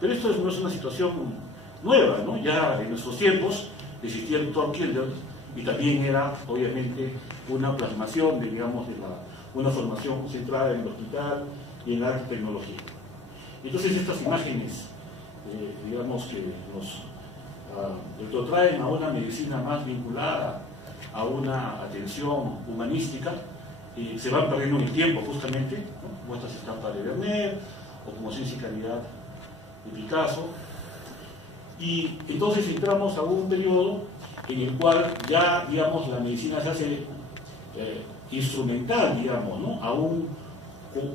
Pero esto no es una situación nueva, ¿no? Ya en nuestros tiempos existía el Dr. Kildare y también era, obviamente, una plasmación de, digamos, de una formación centrada en el hospital y en la tecnología. Entonces estas imágenes, digamos, que nos traen a una medicina más vinculada a una atención humanística, se van perdiendo en el tiempo justamente, ¿no?, como estas estampas de Vermeer o como Ciencia y Calidad de Picasso. Y entonces entramos a un periodo en el cual ya, digamos, la medicina se hace instrumental, digamos, ¿no?, a un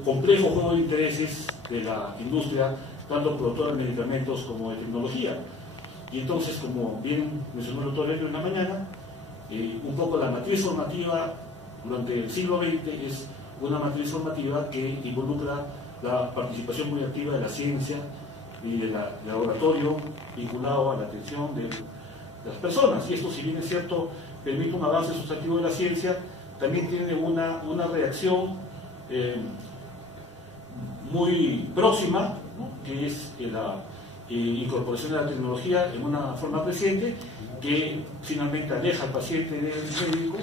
complejo juego de intereses de la industria, tanto productora de medicamentos como de tecnología. Y entonces, como bien mencionó el doctor Elvio en la mañana, un poco la matriz formativa durante el siglo XX es una matriz formativa que involucra la participación muy activa de la ciencia y del laboratorio vinculado a la atención de las personas. Y esto, si bien es cierto, permite un avance sustantivo de la ciencia, también tiene una reacción muy próxima, ¿no?, que es la incorporación de la tecnología en una forma creciente que finalmente aleja al paciente del médico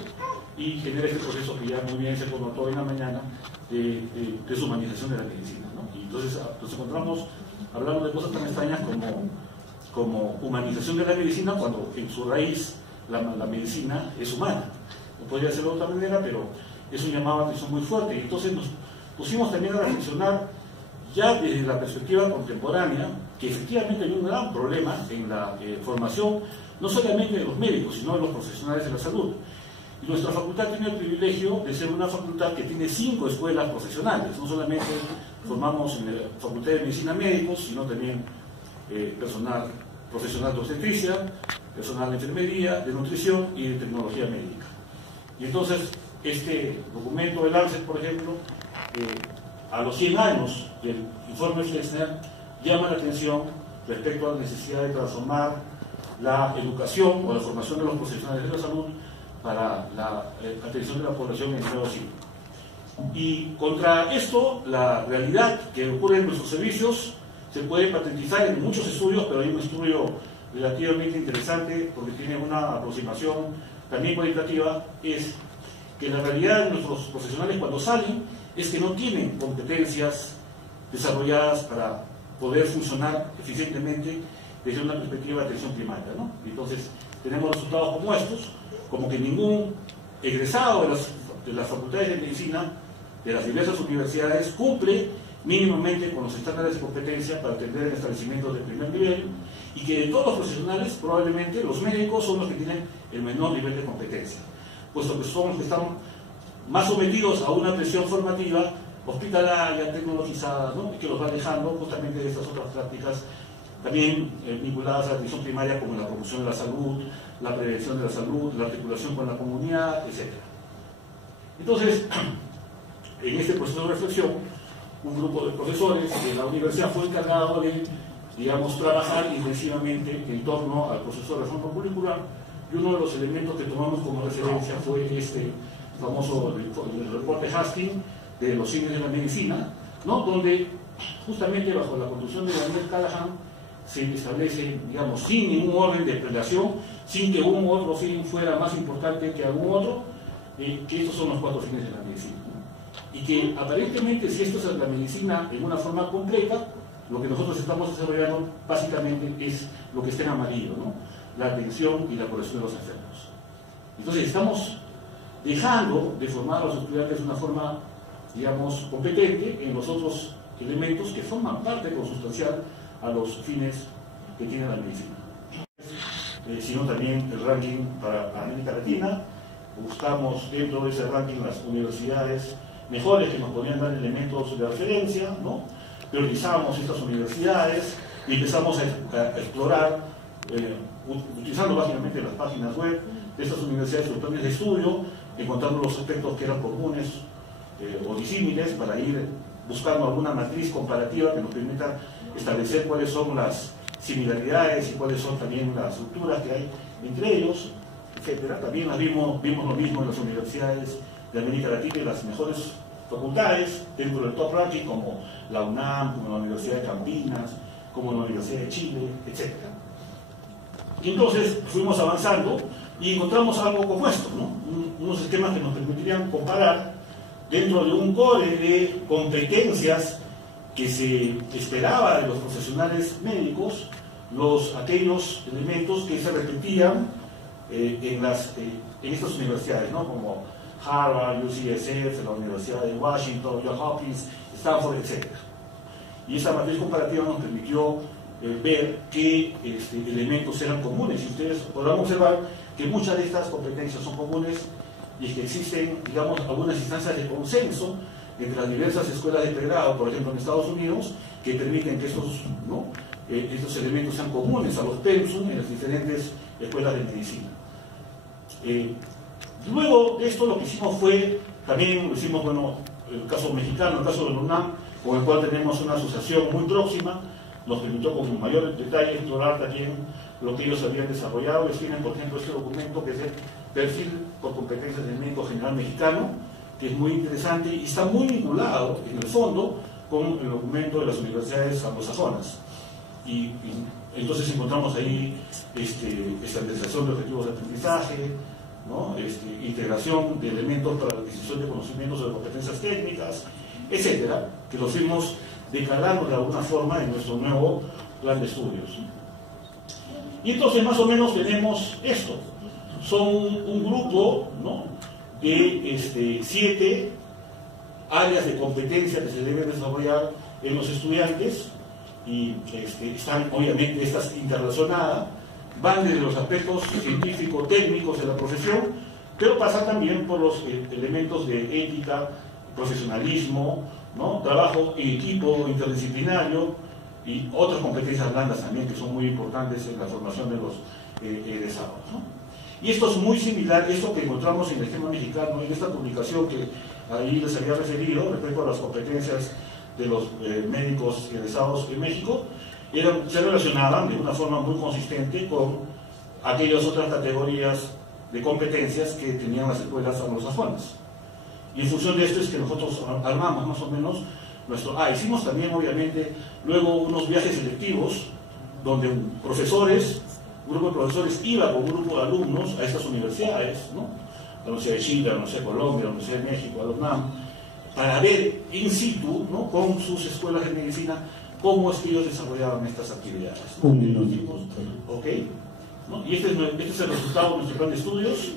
y genera este proceso que ya muy bien se connotó en la mañana de deshumanización de la medicina, ¿no? Y entonces nos encontramos hablando de cosas tan extrañas como humanización de la medicina, cuando en su raíz la medicina es humana. No podría ser de otra manera, pero es un llamado a atención muy fuerte. Y entonces nos pusimos también a reflexionar ya desde la perspectiva contemporánea, que efectivamente hay un gran problema en la formación, no solamente de los médicos, sino de los profesionales de la salud. Y nuestra facultad tiene el privilegio de ser una facultad que tiene 5 escuelas profesionales. No solamente formamos en la Facultad de Medicina médicos, sino también personal profesional de obstetricia, personal de enfermería, de nutrición y de tecnología médica. Y entonces, este documento del Lancet, por ejemplo, a los 100 años del informe Flexner, llama la atención respecto a la necesidad de transformar la educación o la formación de los profesionales de la salud para la atención de la población en el nuevo siglo. Y contra esto, la realidad que ocurre en nuestros servicios se puede patentizar en muchos estudios, pero hay un estudio relativamente interesante porque tiene una aproximación también cualitativa, es que la realidad de nuestros profesionales cuando salen es que no tienen competencias desarrolladas para poder funcionar eficientemente desde una perspectiva de atención primaria, ¿no? Entonces tenemos resultados como estos, como que ningún egresado de las facultades de medicina de las diversas universidades cumple mínimamente con los estándares de competencia para atender en establecimientos de primer nivel, y que de todos los profesionales probablemente los médicos son los que tienen el menor nivel de competencia, puesto que son los que están más sometidos a una presión formativa hospitalaria, tecnologizada, ¿no?, y que los va alejando justamente de estas otras prácticas también vinculadas a la atención primaria como la promoción de la salud, la prevención de la salud, la articulación con la comunidad, etc. Entonces, en este proceso de reflexión, un grupo de profesores de la universidad fue encargado de, digamos, trabajar intensivamente en torno al proceso de reforma curricular, y uno de los elementos que tomamos como referencia fue este famoso el reporte Hastings de los cines de la medicina, ¿no? Donde justamente bajo la conducción de Daniel Callahan se establece, digamos, sin ningún orden de prelación, sin que un otro fin fuera más importante que algún otro, que estos son los 4 fines de la medicina. Y que aparentemente, si esto es la medicina en una forma completa, lo que nosotros estamos desarrollando básicamente es lo que está en amarillo, ¿no? La atención y la curación de los enfermos. Entonces estamos dejando de formar a los estudiantes de una forma, digamos, competente en los otros elementos que forman parte consustancial a los fines que tiene la medicina. Sino también el ranking para América Latina. Buscamos dentro de ese ranking las universidades mejores que nos podían dar elementos de referencia, ¿no? Priorizamos estas universidades y empezamos a explorar, utilizando básicamente las páginas web de estas universidades, los planes de estudio, encontrando los aspectos que eran comunes o disímiles para ir buscando alguna matriz comparativa que nos permita establecer cuáles son las similaridades y cuáles son también las estructuras que hay entre ellos, etc. También vimos lo mismo en las universidades de América Latina y las mejores facultades dentro del top ranking, como la UNAM, como la Universidad de Campinas, como la Universidad de Chile, etc. Y entonces fuimos avanzando y encontramos algo como esto, ¿no? Unos esquemas que nos permitirían comparar dentro de un core de competencias que se esperaba de los profesionales médicos, aquellos elementos que se repetían en estas universidades, ¿no? Como Harvard, UCSF, la Universidad de Washington, Johns Hopkins, Stanford, etc. Y esa matriz comparativa nos permitió ver qué elementos eran comunes, y ustedes podrán observar que muchas de estas competencias son comunes y que existen, digamos, algunas instancias de consenso entre las diversas escuelas de pregrado, por ejemplo en Estados Unidos, que permiten que estos elementos sean comunes a los pensum en las diferentes escuelas de medicina. Luego de esto lo que hicimos fue, también lo hicimos, bueno, el caso mexicano, el caso de la UNAM, con el cual tenemos una asociación muy próxima, nos permitió con mayor detalle explorar también lo que ellos habían desarrollado. Ellos tienen, por ejemplo, este documento que es el perfil por competencias del médico general mexicano, que es muy interesante y está muy vinculado, en el fondo, con el documento de las universidades anglosajonas. Y entonces encontramos ahí estandarización de objetivos de aprendizaje, ¿no? Integración de elementos para la adquisición de conocimientos de competencias técnicas, etcétera, que los fuimos declarando de alguna forma en nuestro nuevo plan de estudios. Y entonces más o menos tenemos esto. Son un grupo, ¿no?, de 7 áreas de competencia que se deben desarrollar en los estudiantes, y están obviamente estas interrelacionadas, van desde los aspectos científico-técnicos de la profesión, pero pasan también por los elementos de ética, profesionalismo, ¿no?, trabajo en equipo interdisciplinario y otras competencias blandas también que son muy importantes en la formación de los egresados, ¿no? Y esto es muy similar, esto que encontramos en el esquema mexicano, en esta publicación que ahí les había referido respecto a las competencias de los médicos egresados en México, se relacionaban de una forma muy consistente con aquellas otras categorías de competencias que tenían las escuelas anglosajonas. Y en función de esto es que nosotros armamos más o menos hicimos también obviamente luego unos viajes selectivos donde un grupo de profesores iba con un grupo de alumnos a estas universidades, ¿no?, la Universidad de Chile, la Universidad de Colombia, la Universidad de México, a la UNAM, para ver in situ, ¿no?, con sus escuelas de medicina cómo es que ellos desarrollaban estas actividades, ¿no? ¿Ok? ¿No? Y este es el resultado de nuestro plan de estudios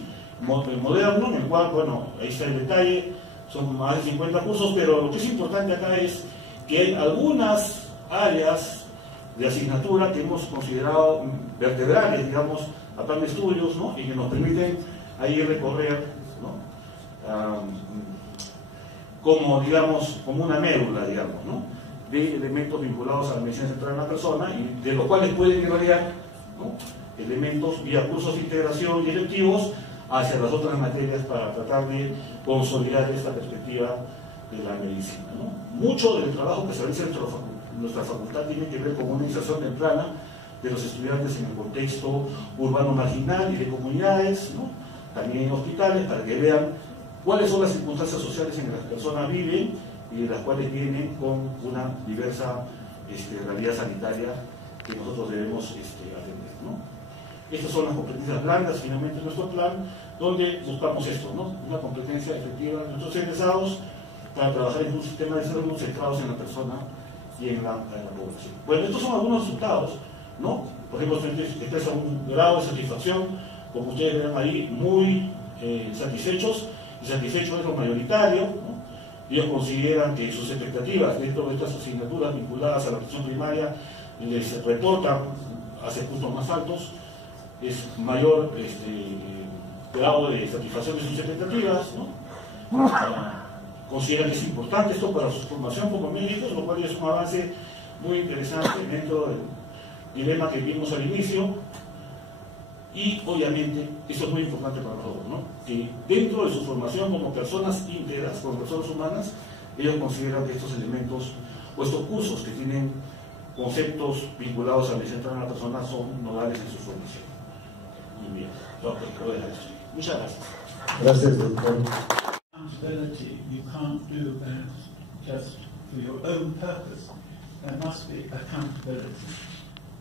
moderno, en el cual, bueno, ahí está el detalle, son más de 50 cursos, pero lo que es importante acá es que hay algunas áreas de asignatura que hemos considerado vertebrales, digamos, a plan de estudios, ¿no?, y que nos permiten ahí recorrer, ¿no?, como una médula, digamos, ¿no?, de elementos vinculados a la medicina central de la persona y de los cuales pueden irradiar, ¿no?, elementos vía cursos de integración y electivos hacia las otras materias para tratar de consolidar esta perspectiva de la medicina, ¿no? Mucho del trabajo que se realiza en nuestra facultad tiene que ver con una inserción temprana de los estudiantes en el contexto urbano marginal y de comunidades, ¿no?, también en hospitales, para que vean cuáles son las circunstancias sociales en que las personas viven y de las cuales vienen con una diversa realidad sanitaria que nosotros debemos atender, ¿no? Estas son las competencias blandas, finalmente, de nuestro plan, donde buscamos esto, ¿no?, una competencia efectiva de nuestros egresados para trabajar en un sistema de salud centrados en la persona y en la población. Bueno, estos son algunos resultados, ¿no? Por ejemplo, se expresa un grado de satisfacción, como ustedes ven ahí, muy satisfechos, y satisfechos es lo mayoritario, ¿no? Ellos consideran que sus expectativas dentro de estas asignaturas vinculadas a la atención primaria les reportan hacia puntos más altos, es mayor grado de satisfacción de sus expectativas, ¿no? Consideran que es importante esto para su formación como médicos, lo cual es un avance muy interesante dentro del dilema que vimos al inicio. Y obviamente esto es muy importante para nosotros, ¿no?, que dentro de su formación como personas íntegras, como personas humanas, ellos consideran que estos elementos o estos cursos que tienen conceptos vinculados a la medicina de la persona son nodales en su formación. Muy bien, muchas gracias. Gracias, doctor. Accountability, you can't do that just for your own purpose. There must be accountability.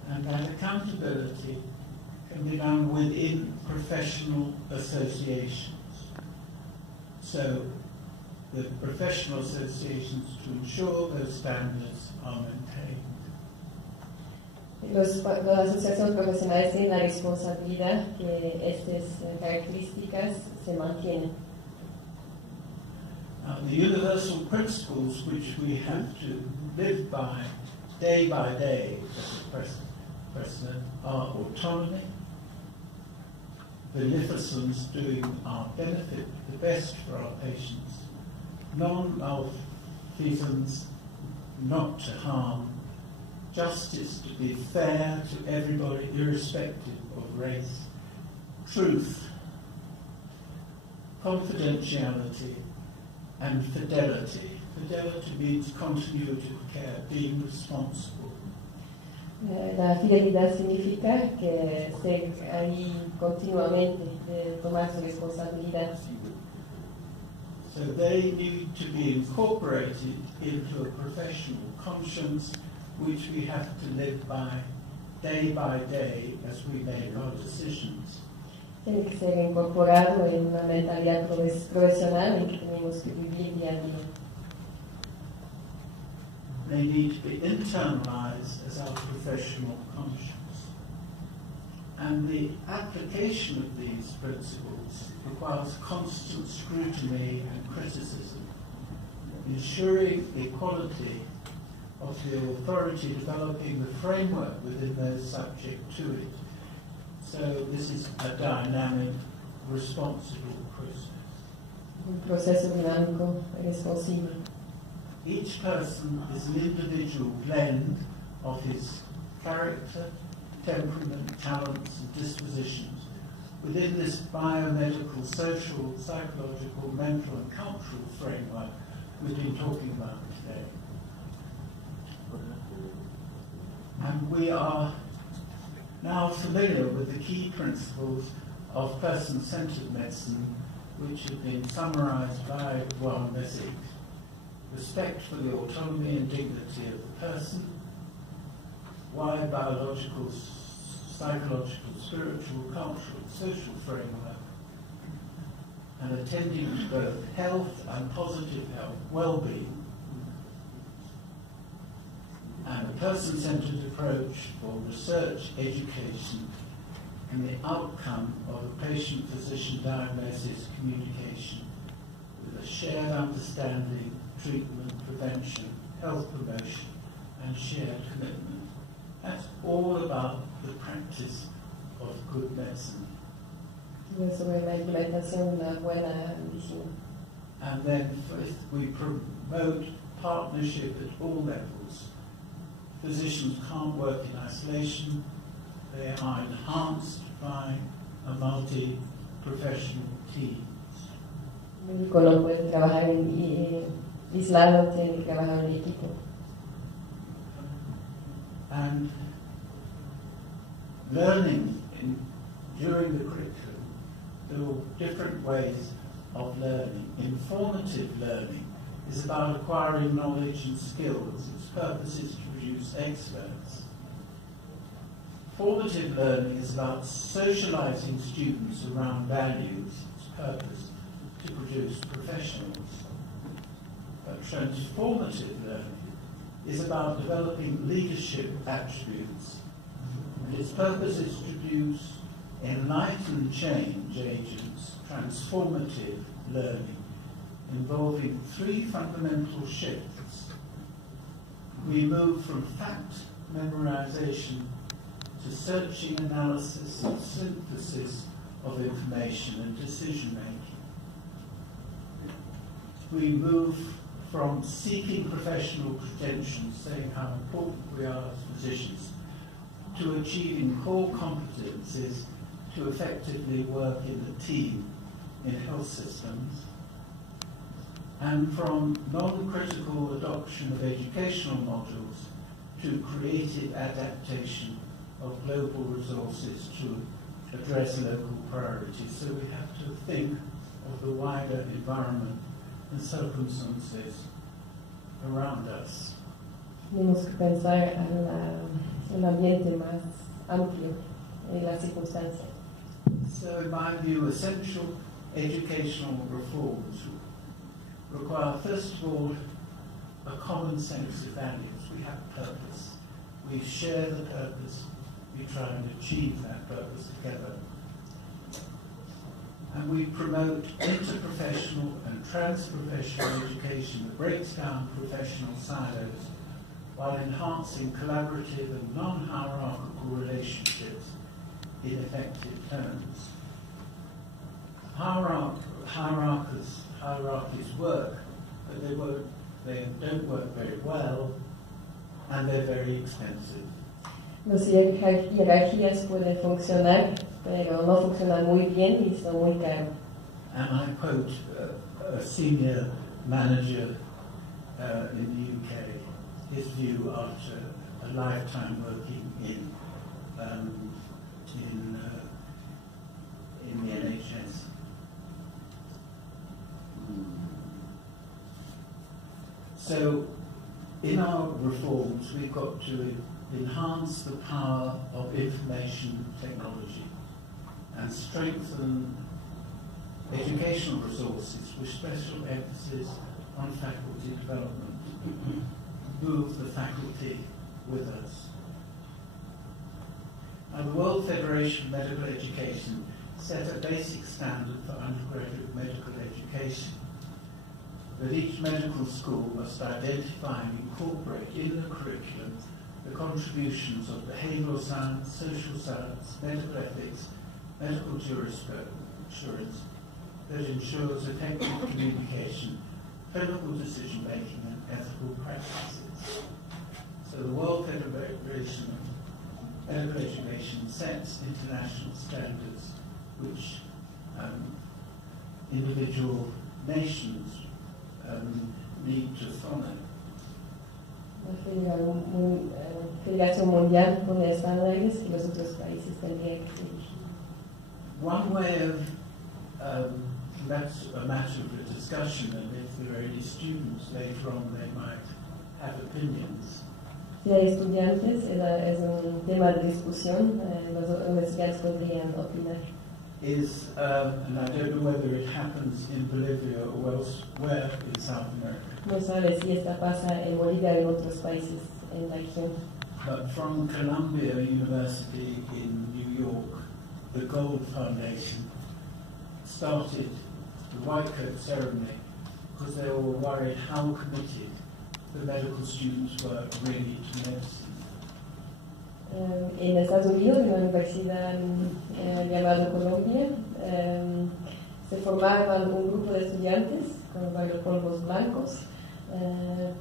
And that accountability can be done within professional associations. So the professional associations to ensure those standards are maintained. Las asociaciones profesionales tienen la responsabilidad que estas características se mantienen. The universal principles which we have to live by day, as a precedent, are autonomy, beneficence, doing our benefit, the best for our patients, non-malfeasance, not to harm, justice, to be fair to everybody, irrespective of race, truth, confidentiality, and fidelity. Fidelity means continuity of care, being responsible. La fidelidad significa que esté ahí continuamente, tomar su responsabilidad. So they need to be incorporated into a professional conscience which we have to live by day as we make our decisions. Tiene que ser incorporado en una mentalidad profesional en que tenemos que vivir día a día. They need to be internalized as our professional conscience. And the application of these principles requires constant scrutiny and criticism, ensuring the equality of the authority developing the framework within those subject to it. So this is a dynamic, responsible process. Un proceso dinámico, responsivo. Each person is an individual blend of his character, temperament, talents and dispositions within this biomedical, social, psychological, mental and cultural framework we've been talking about today. And we are now familiar with the key principles of person-centered medicine which have been summarized by Juan Messick. Respect for the autonomy and dignity of the person, wide biological, psychological, spiritual, cultural, social framework, and attending to both health and positive health, well-being, and a person-centered approach for research, education, and the outcome of a patient-physician diagnosis communication with a shared understanding, treatment, prevention, health promotion, and shared commitment. That's all about the practice of good medicine. Sobre la implementación de una buena medicina. And then we promote partnership at all levels. Physicians can't work in isolation. They are enhanced by a multi-professional team. El médico no puede trabajar aislado, tiene que trabajar en equipo. And learning during the curriculum, there are different ways of learning. Informative learning is about acquiring knowledge and skills. Its purpose is to produce experts. Formative learning is about socializing students around values. Its purpose to produce professionals. But transformative learning is about developing leadership attributes. And its purpose is to produce enlightened change agents, transformative learning, involving three fundamental shifts. We move from fact memorization to searching, analysis, and synthesis of information and decision making. We move from seeking professional credentials, saying how important we are as physicians, to achieving core competencies to effectively work in a team in health systems, and from non-critical adoption of educational modules to creative adaptation of global resources to address local priorities. So we have to think of the wider environment and circumstances around us. Tenemos que pensar en el ambiente más amplio en las circunstancias. So in my view, essential educational reforms require, first of all, a common sense of values. We have a purpose. We share the purpose. We try and achieve that purpose together. And we promote interprofessional and transprofessional education that breaks down professional silos while enhancing collaborative and non-hierarchical relationships in effective terms. Hierarchies work, but they don't work very well, and they're very expensive. Las jerarquías pueden funcionar, pero no funcionan muy bien y son muy caros. And I quote a senior manager in the UK, his view after a lifetime working in the NHS. So, in our reforms, we've got to enhance the power of information technology and strengthen educational resources with special emphasis on faculty development. Move the faculty with us. Now, the World Federation of Medical Education set a basic standard for undergraduate medical education, that each medical school must identify and incorporate in the curriculum the contributions of behavioral science, social science, medical ethics, medical jurisprudence that ensures effective communication, clinical decision-making, and ethical practices. So the World Federation of Medical Education sets international standards which individual nations need to follow. La Federación Mundial pone estándares que los otros países tendrían que seguir. One way of, that's a matter of discussion, and if there are any students later on, they might have opinions. Si hay estudiantes, es un tema de discusión, los estudiantes podrían opinar. And I don't know whether it happens in Bolivia or elsewhere in South America. No sabe si esta pasa en Bolivia o en otros países en la región. But from Columbia University in New York, the Gold Foundation started the white coat ceremony because they were worried how committed the medical students were really to medicine. En Estados Unidos, en una universidad llamada Columbia, se formaban un grupo de estudiantes con polvos blancos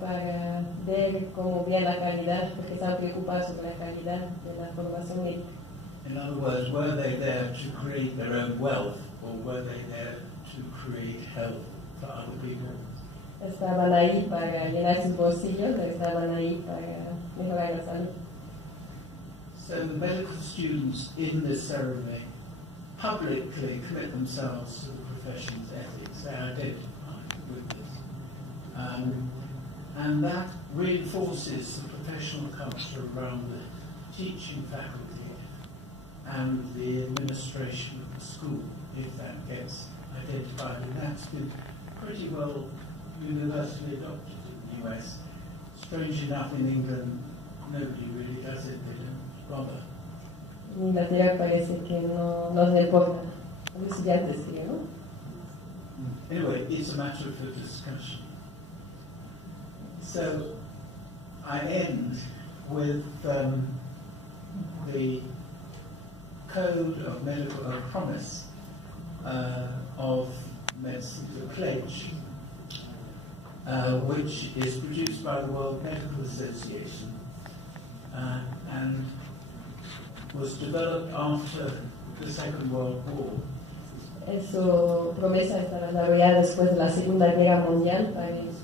para ver cómo bien la calidad, porque están preocupados sobre la calidad de la formación médica. In other words, were they there to create their own wealth, or were they there to create health for other people? Estaban ahí para llenar sus bolsillos, o estaban ahí para mejorar la salud. So the medical students in this ceremony publicly commit themselves to the profession's ethics. They identify with this. And that reinforces the professional culture around the teaching faculty and the administration of the school, if that gets identified. And that's been pretty well universally adopted in the US. Strange enough, in England, nobody really does it. They don't bother. En Inglaterra parece que no les importa. Los estudiantes, ¿no? Anyway, it's a matter for discussion. So, I end with the Code of Medical Promise of Medicine, the pledge, which is produced by the World Medical Association and was developed after the Second World War. Su promesa está desarrollada después de la Segunda Guerra Mundial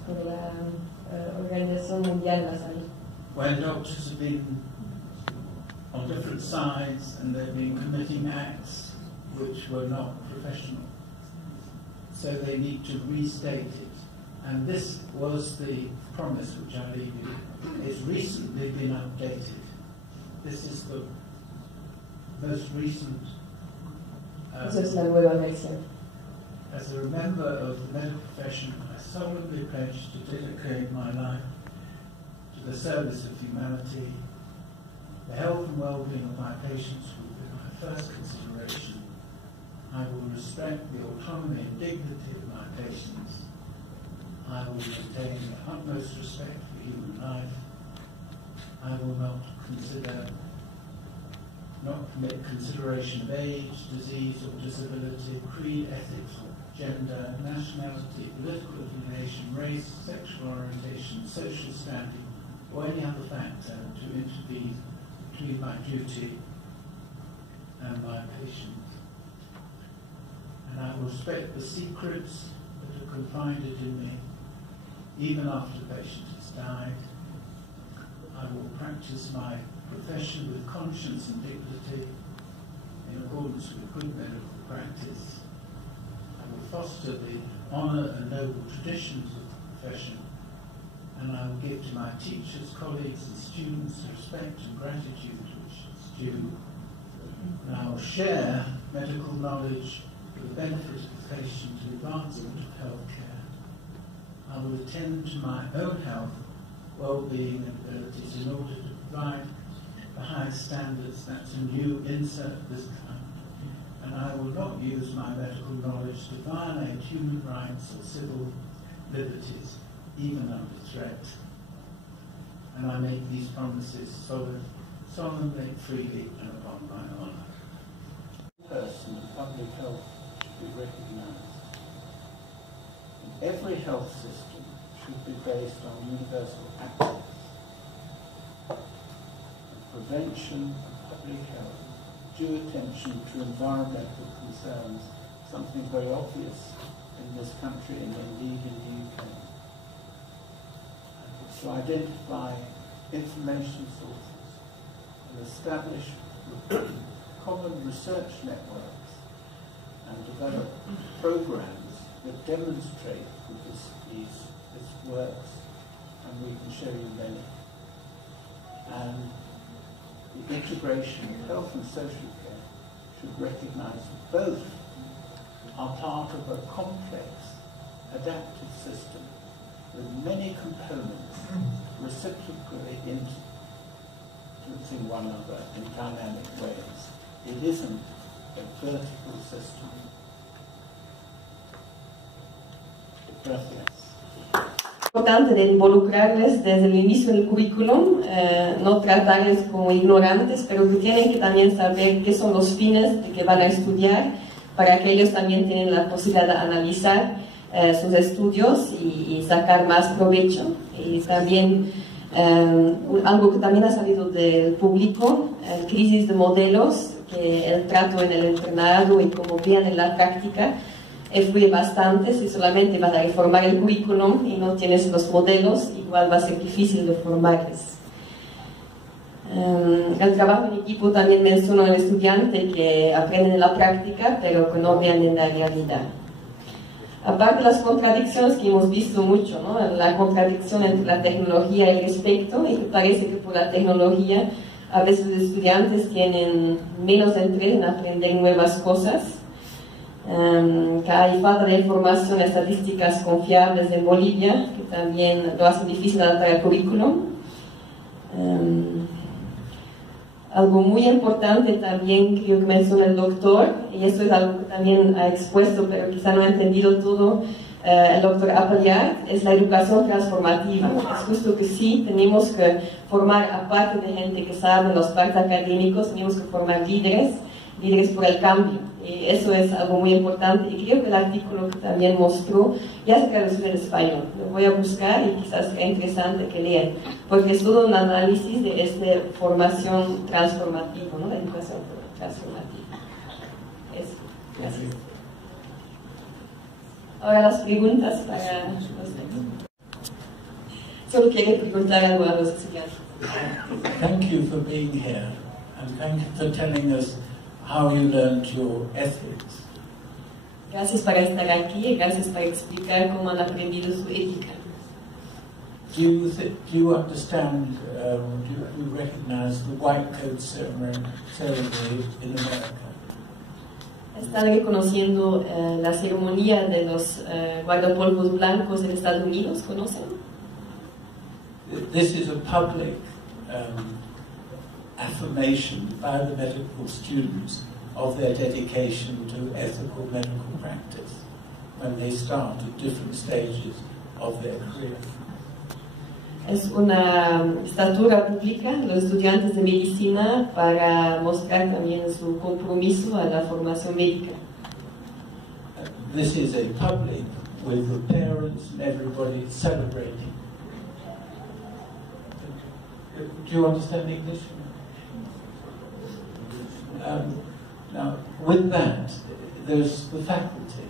por la Organización Mundial de la Salud. When doctors have been on different sides and they've been committing acts which were not professional. So they need to restate it. And this was the promise which I leave you. It's recently been updated. This is the most recent. Esa es la nueva versión. As a member of the medical profession, I solemnly pledge to dedicate my life to the service of humanity. The health and well-being of my patients will be my first consideration. I will respect the autonomy and dignity of my patients. I will maintain the utmost respect for human life. I will not commit consideration of age, disease or disability, creed, ethics or gender, nationality, political affiliation, race, sexual orientation, social standing, or any other factor to intervene between my duty and my patient. And I will respect the secrets that are confided in me, even after the patient has died. I will practice my profession with conscience and dignity in accordance with good medical practice. I will foster the honour and noble traditions of the profession, and I will give to my teachers, colleagues and students the respect and gratitude which is due. And I will share medical knowledge for the benefit of the patient and advancement of healthcare. I will attend to my own health, well-being and abilities in order to provide the highest standards. That's a new insert this time. And I will not use my medical knowledge to violate human rights or civil liberties, even under threat. And I make these promises solemnly, freely, and upon my honour. Person in public health should be recognised. Every health system should be based on universal access. Prevention of public health, due attention to environmental concerns, something very obvious in this country and indeed in the UK. And to identify information sources and establish common research networks and develop programs that demonstrate that this works, and we can show you many. And the integration of health and social care should recognise that both are part of a complex, adaptive system with many components reciprocally influencing one another in dynamic ways. It isn't a vertical system. Gracias. Importante de involucrarles desde el inicio del currículum, no tratarles como ignorantes, pero que tienen que también saber qué son los fines de que van a estudiar, para que ellos también tengan la posibilidad de analizar sus estudios y sacar más provecho. Y también algo que también ha salido del público, crisis de modelos, que el trato en el internado y como vean en la práctica influye bastante. Si solamente vas a reformar el currículum y no tienes los modelos, igual va a ser difícil de formarles. El trabajo en equipo también mencionó al estudiante que aprenden en la práctica pero que no vean en la realidad. Aparte de las contradicciones que hemos visto mucho, ¿no? La contradicción entre la tecnología y el respeto, y que parece que por la tecnología a veces los estudiantes tienen menos interés en aprender nuevas cosas, que hay falta de información y estadísticas confiables en Bolivia, que también lo hace difícil adaptar al currículum. Algo muy importante también creo que menciona el doctor, y esto es algo que también ha expuesto, pero quizá no ha entendido todo el doctor Appleyard, es la educación transformativa. Es justo que sí, tenemos que formar, aparte de gente que sabe los partes académicos, tenemos que formar líderes por el cambio. Y eso es algo muy importante, y creo que el artículo que también mostró ya se traducido en español. Lo voy a buscar y quizás sea interesante que lean, porque es todo un análisis de esta formación transformativa, ¿no? La educación transformativa. Eso, gracias. Ahora las preguntas para los demás. Solo quiero preguntar algo a los estudiantes. Thank you for being here, and thank you for telling us how you learned your ethics. Gracias por estar aquí y gracias por explicar cómo han aprendido su ética. Do you understand, do you recognize the white coat ceremony in America? ¿Están reconociendo la ceremonia de los guardapolvos blancos en Estados Unidos? ¿Conocen? This is a public affirmation by the medical students of their dedication to ethical medical practice when they start at different stages of their career. Es una estatura pública de los estudiantes de medicina para mostrar también su compromiso a la formación médica. This is a public with the parents and everybody celebrating. Do you understand English? Now, with that, there's the faculty.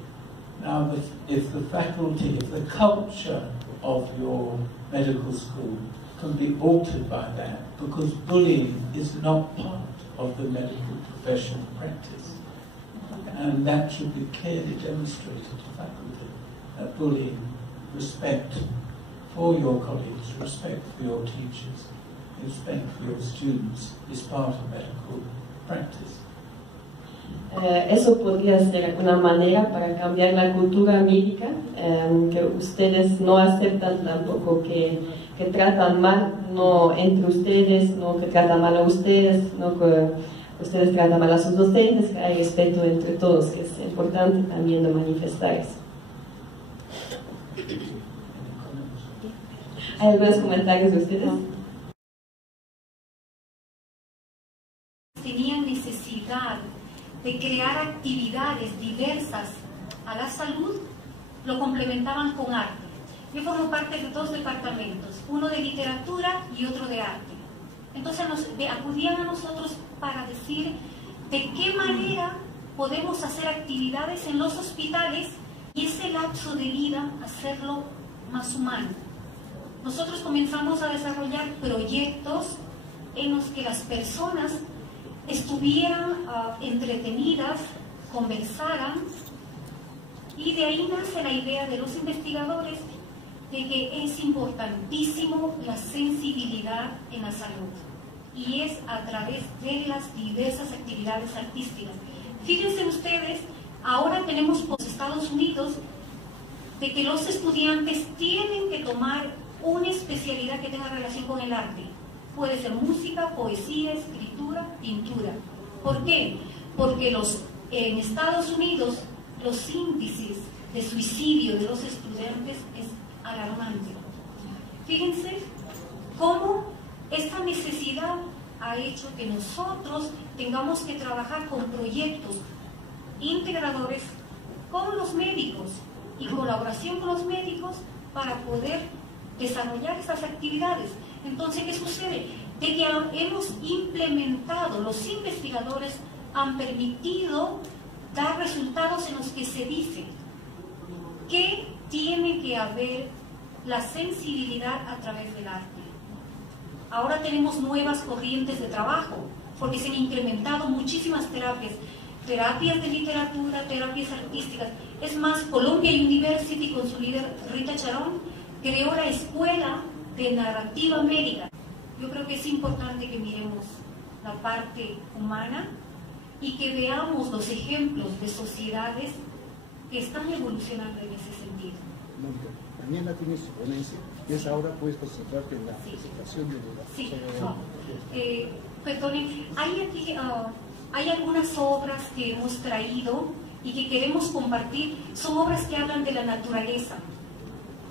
Now, if the culture of your medical school can be altered by that, because bullying is not part of the medical professional practice, and that should be clearly demonstrated to faculty, that bullying, respect for your colleagues, respect for your teachers, respect for your students is part of medical practice. Eso podría ser una manera para cambiar la cultura médica, que ustedes no aceptan tampoco que tratan mal, no entre ustedes, no que tratan mal a ustedes, no que ustedes tratan mal a sus docentes, que hay respeto entre todos, que es importante también de manifestar eso. ¿Hay algunos comentarios de ustedes? Tenían necesidad de crear actividades diversas a la salud, lo complementaban con arte. Yo formo parte de dos departamentos, uno de literatura y otro de arte. Entonces acudían a nosotros para decir de qué manera podemos hacer actividades en los hospitales y ese lapso de vida hacerlo más humano. Nosotros comenzamos a desarrollar proyectos en los que las personas estuvieran entretenidas, conversaran, y de ahí nace la idea de los investigadores de que es importantísimo la sensibilidad en la salud, y es a través de las diversas actividades artísticas. Fíjense ustedes, ahora tenemos por Estados Unidos de que los estudiantes tienen que tomar una especialidad que tenga relación con el arte. Puede ser música, poesía, escritura, pintura. ¿Por qué? Porque en Estados Unidos los índices de suicidio de los estudiantes es alarmante. Fíjense cómo esta necesidad ha hecho que nosotros tengamos que trabajar con proyectos integradores con los médicos, y colaboración con los médicos para poder desarrollar estas actividades. Entonces, ¿qué sucede? De que hemos implementado, los investigadores han permitido dar resultados en los que se dice que tiene que haber la sensibilidad a través del arte. Ahora tenemos nuevas corrientes de trabajo, porque se han incrementado muchísimas terapias de literatura, terapias artísticas. Es más, Columbia University, con su líder Rita Charon, creó la Escuela de Narrativa Médica. Yo creo que es importante que miremos la parte humana y que veamos los ejemplos de sociedades que están evolucionando en ese sentido. Mañana tienes su ponencia y es ahora puedes concentrarte en la presentación de la... Sí, perdonen, hay algunas obras que hemos traído y que queremos compartir. Son obras que hablan de la naturaleza,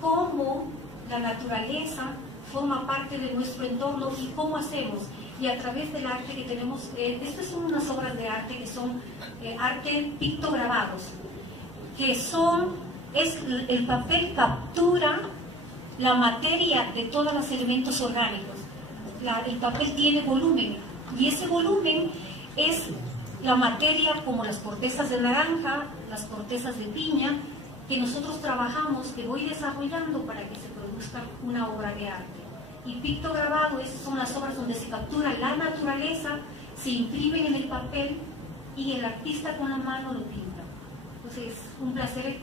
cómo la naturaleza forma parte de nuestro entorno y cómo hacemos. Y a través del arte que tenemos, estas son unas obras de arte que son arte pictograbados, que el papel captura la materia de todos los elementos orgánicos. El papel tiene volumen y ese volumen es la materia como las cortezas de naranja, las cortezas de piña, que nosotros trabajamos, que voy desarrollando para que se produzca una obra de arte. Y pictograbado, esas son las obras donde se captura la naturaleza, se imprimen en el papel y el artista con la mano lo pinta. Entonces, un placer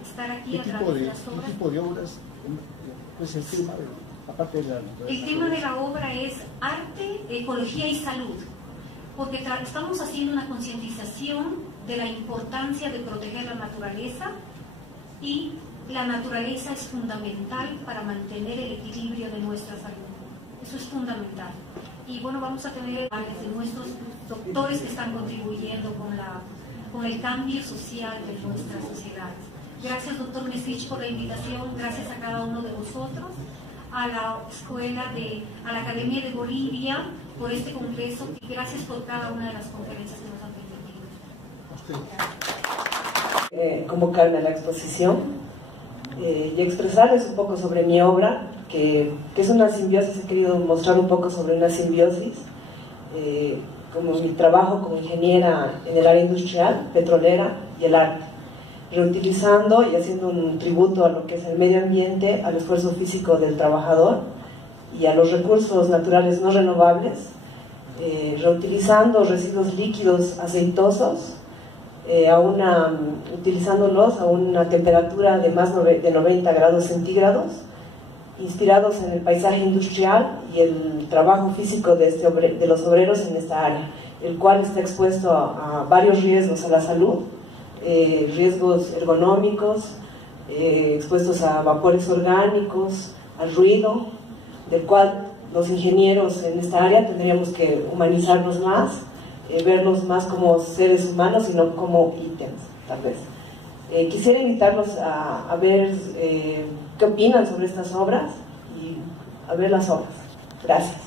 estar aquí a través de las obras. ¿Qué tipo de obras? Pues el tema, aparte de el tema de la obra es arte, ecología y salud, porque estamos haciendo una concientización de la importancia de proteger la naturaleza, y la naturaleza es fundamental para mantener el equilibrio de nuestra salud. Eso es fundamental. Y bueno, vamos a tener de nuestros doctores que están contribuyendo con el cambio social de nuestras sociedades. Gracias, doctor Mesich, por la invitación. Gracias a cada uno de vosotros, a la a la Academia de Bolivia por este congreso, y gracias por cada una de las conferencias que nos han permitido. Convocarme a la exposición y expresarles un poco sobre mi obra, que es una simbiosis. He querido mostrar un poco sobre una simbiosis, como mi trabajo como ingeniera en el área industrial, petrolera y el arte, reutilizando y haciendo un tributo a lo que es el medio ambiente, al esfuerzo físico del trabajador y a los recursos naturales no renovables, reutilizando residuos líquidos aceitosos, utilizándolos a una temperatura de más de 90 grados centígrados, inspirados en el paisaje industrial y el trabajo físico de los obreros en esta área, el cual está expuesto a varios riesgos a la salud, riesgos ergonómicos, expuestos a vapores orgánicos, al ruido, del cual los ingenieros en esta área tendríamos que humanizarnos más, verlos más como seres humanos y no como ítems, tal vez. Quisiera invitarlos a ver qué opinan sobre estas obras y a ver las obras. Gracias.